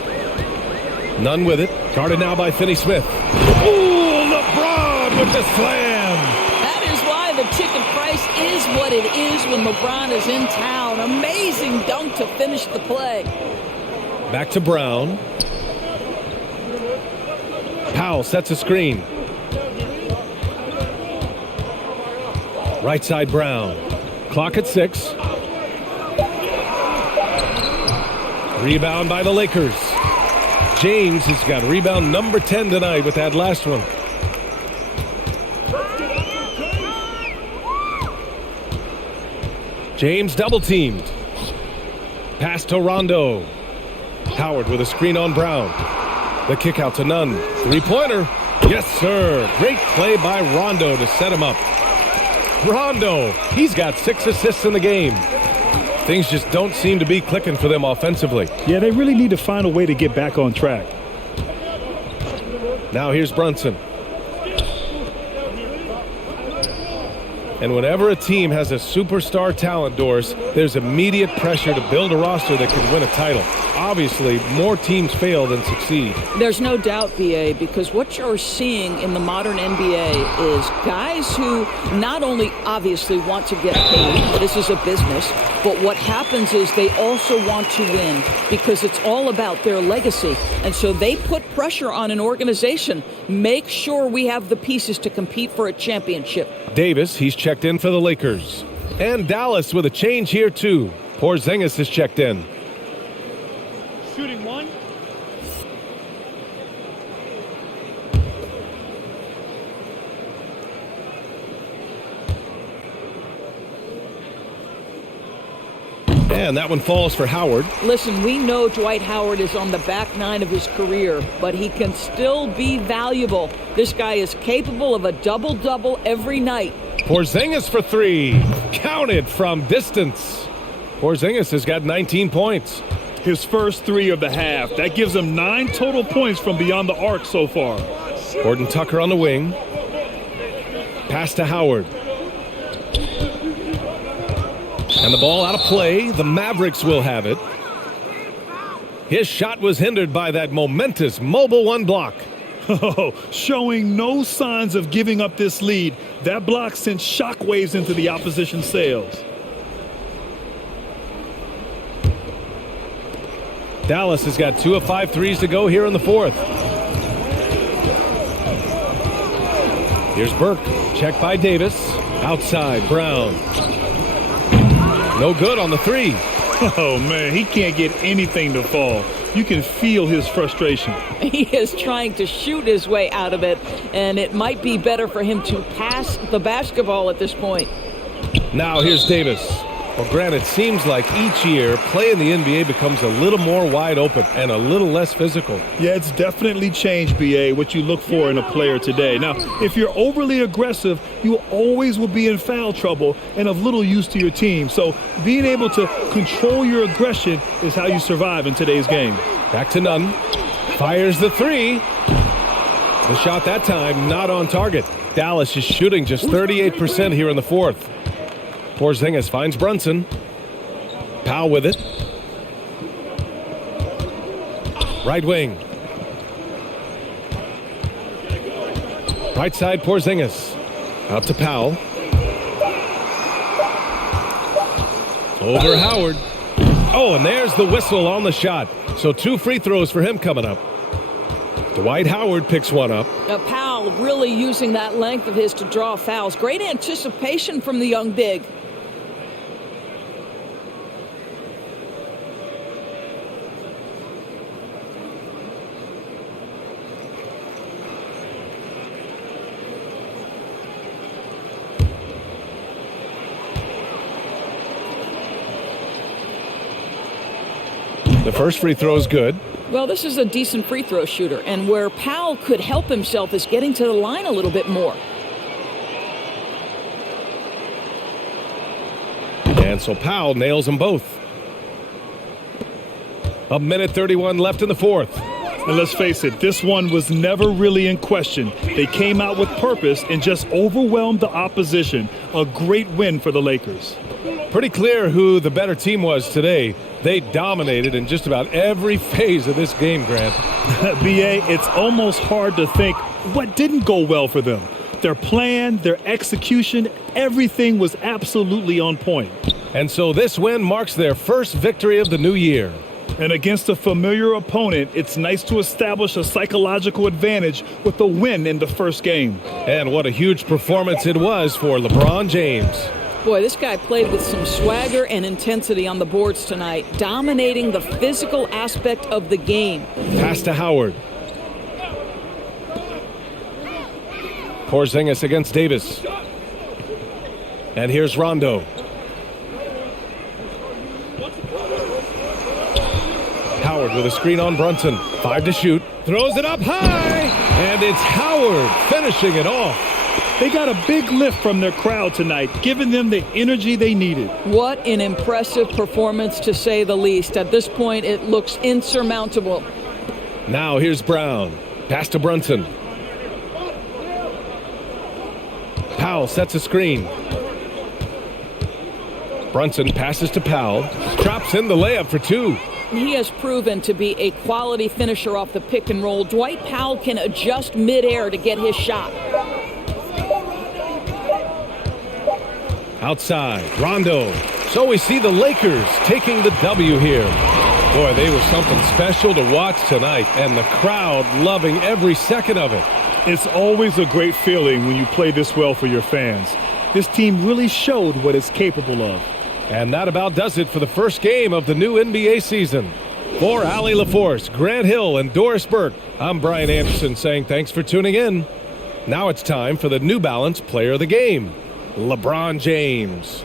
None with it. Guarded now by Finney-Smith. Ooh, LeBron with the slam. That is why the ticket price is what it is when LeBron is in town. Amazing dunk to finish the play. Back to Brown. Powell sets a screen. Right side Brown. Clock at 6. Rebound by the Lakers. James has got rebound number 10 tonight with that last one. James double teamed. Pass to Rondo. Howard with a screen on Brown. The kick out to Nunn. 3-pointer. Yes, sir. Great play by Rondo to set him up. Rondo, he's got 6 assists in the game. Things just don't seem to be clicking for them offensively. Yeah, they really need to find a way to get back on track. Now here's Brunson. And whenever a team has a superstar talent, Doris, there's immediate pressure to build a roster that can win a title. Obviously, more teams fail than succeed. There's no doubt, BA, because what you're seeing in the modern NBA is guys who not only obviously want to get paid, this is a business, but what happens is they also want to win because it's all about their legacy. And so they put pressure on an organization. Make sure we have the pieces to compete for a championship. Davis, he's checked in for the Lakers. And Dallas with a change here, too. Porzingis is checked in. Shooting one. And that one falls for Howard. Listen, we know Dwight Howard is on the back nine of his career, but he can still be valuable. This guy is capable of a double-double every night. Porzingis for 3. Counted from distance. Porzingis has got 19 points. His first 3 of the half. That gives him 9 total points from beyond the arc so far. Horton Tucker on the wing. Pass to Howard. And the ball out of play. The Mavericks will have it. His shot was hindered by that momentous mobile 1 block. Showing no signs of giving up this lead. That block sent shockwaves into the opposition sails. Dallas has got 2 of 5 threes to go here in the 4th. Here's Burke. Check by Davis. Outside, Brown. No good on the three. Oh, man, he can't get anything to fall. You can feel his frustration. He is trying to shoot his way out of it, and it might be better for him to pass the basketball at this point. Now here's Davis. Well, Grant, it seems like each year play in the NBA becomes a little more wide open and a little less physical. Yeah, it's definitely changed, B.A., what you look for in a player today. Now, if you're overly aggressive, you always will be in foul trouble and of little use to your team. So being able to control your aggression is how you survive in today's game. Back to Nunn. Fires the three. The shot that time not on target. Dallas is shooting just 38% here in the fourth. Porzingis finds Brunson. Powell with it. Right wing. Right side, Porzingis. Out to Powell. Over Howard. Oh, and there's the whistle on the shot. So 2 free throws for him coming up. Dwight Howard picks one up. Powell really using that length of his to draw fouls. Great anticipation from the young big. The first free throw is good. Well, this is a decent free throw shooter, and where Powell could help himself is getting to the line a little bit more. And so Powell nails them both. 1:31 left in the fourth. And let's face it, this one was never really in question. They came out with purpose and just overwhelmed the opposition. A great win for the Lakers. Pretty clear who the better team was today. They dominated in just about every phase of this game, Grant. B.A., it's almost hard to think what didn't go well for them. Their plan, their execution, everything was absolutely on point. And so this win marks their first victory of the new year. And against a familiar opponent, it's nice to establish a psychological advantage with a win in the first game. And what a huge performance it was for LeBron James. Boy, this guy played with some swagger and intensity on the boards tonight, dominating the physical aspect of the game. Pass to Howard. Porzingis against Davis. And here's Rondo. Howard with a screen on Brunson. 5 to shoot. Throws it up high. And it's Howard finishing it off. They got a big lift from their crowd tonight, giving them the energy they needed. What an impressive performance, to say the least. At this point, it looks insurmountable. Now here's Brown. Pass to Brunson. Powell sets a screen. Brunson passes to Powell. Drops in the layup for 2. He has proven to be a quality finisher off the pick and roll. Dwight Powell can adjust midair to get his shot. Outside, Rondo. So we see the Lakers taking the W here. Boy, they were something special to watch tonight, and the crowd loving every second of it. It's always a great feeling when you play this well for your fans. This team really showed what it's capable of. And that about does it for the first game of the new NBA season. For Allie LaForce, Grant Hill, and Doris Burke, I'm Brian Anderson saying thanks for tuning in. Now it's time for the New Balance Player of the Game, LeBron James.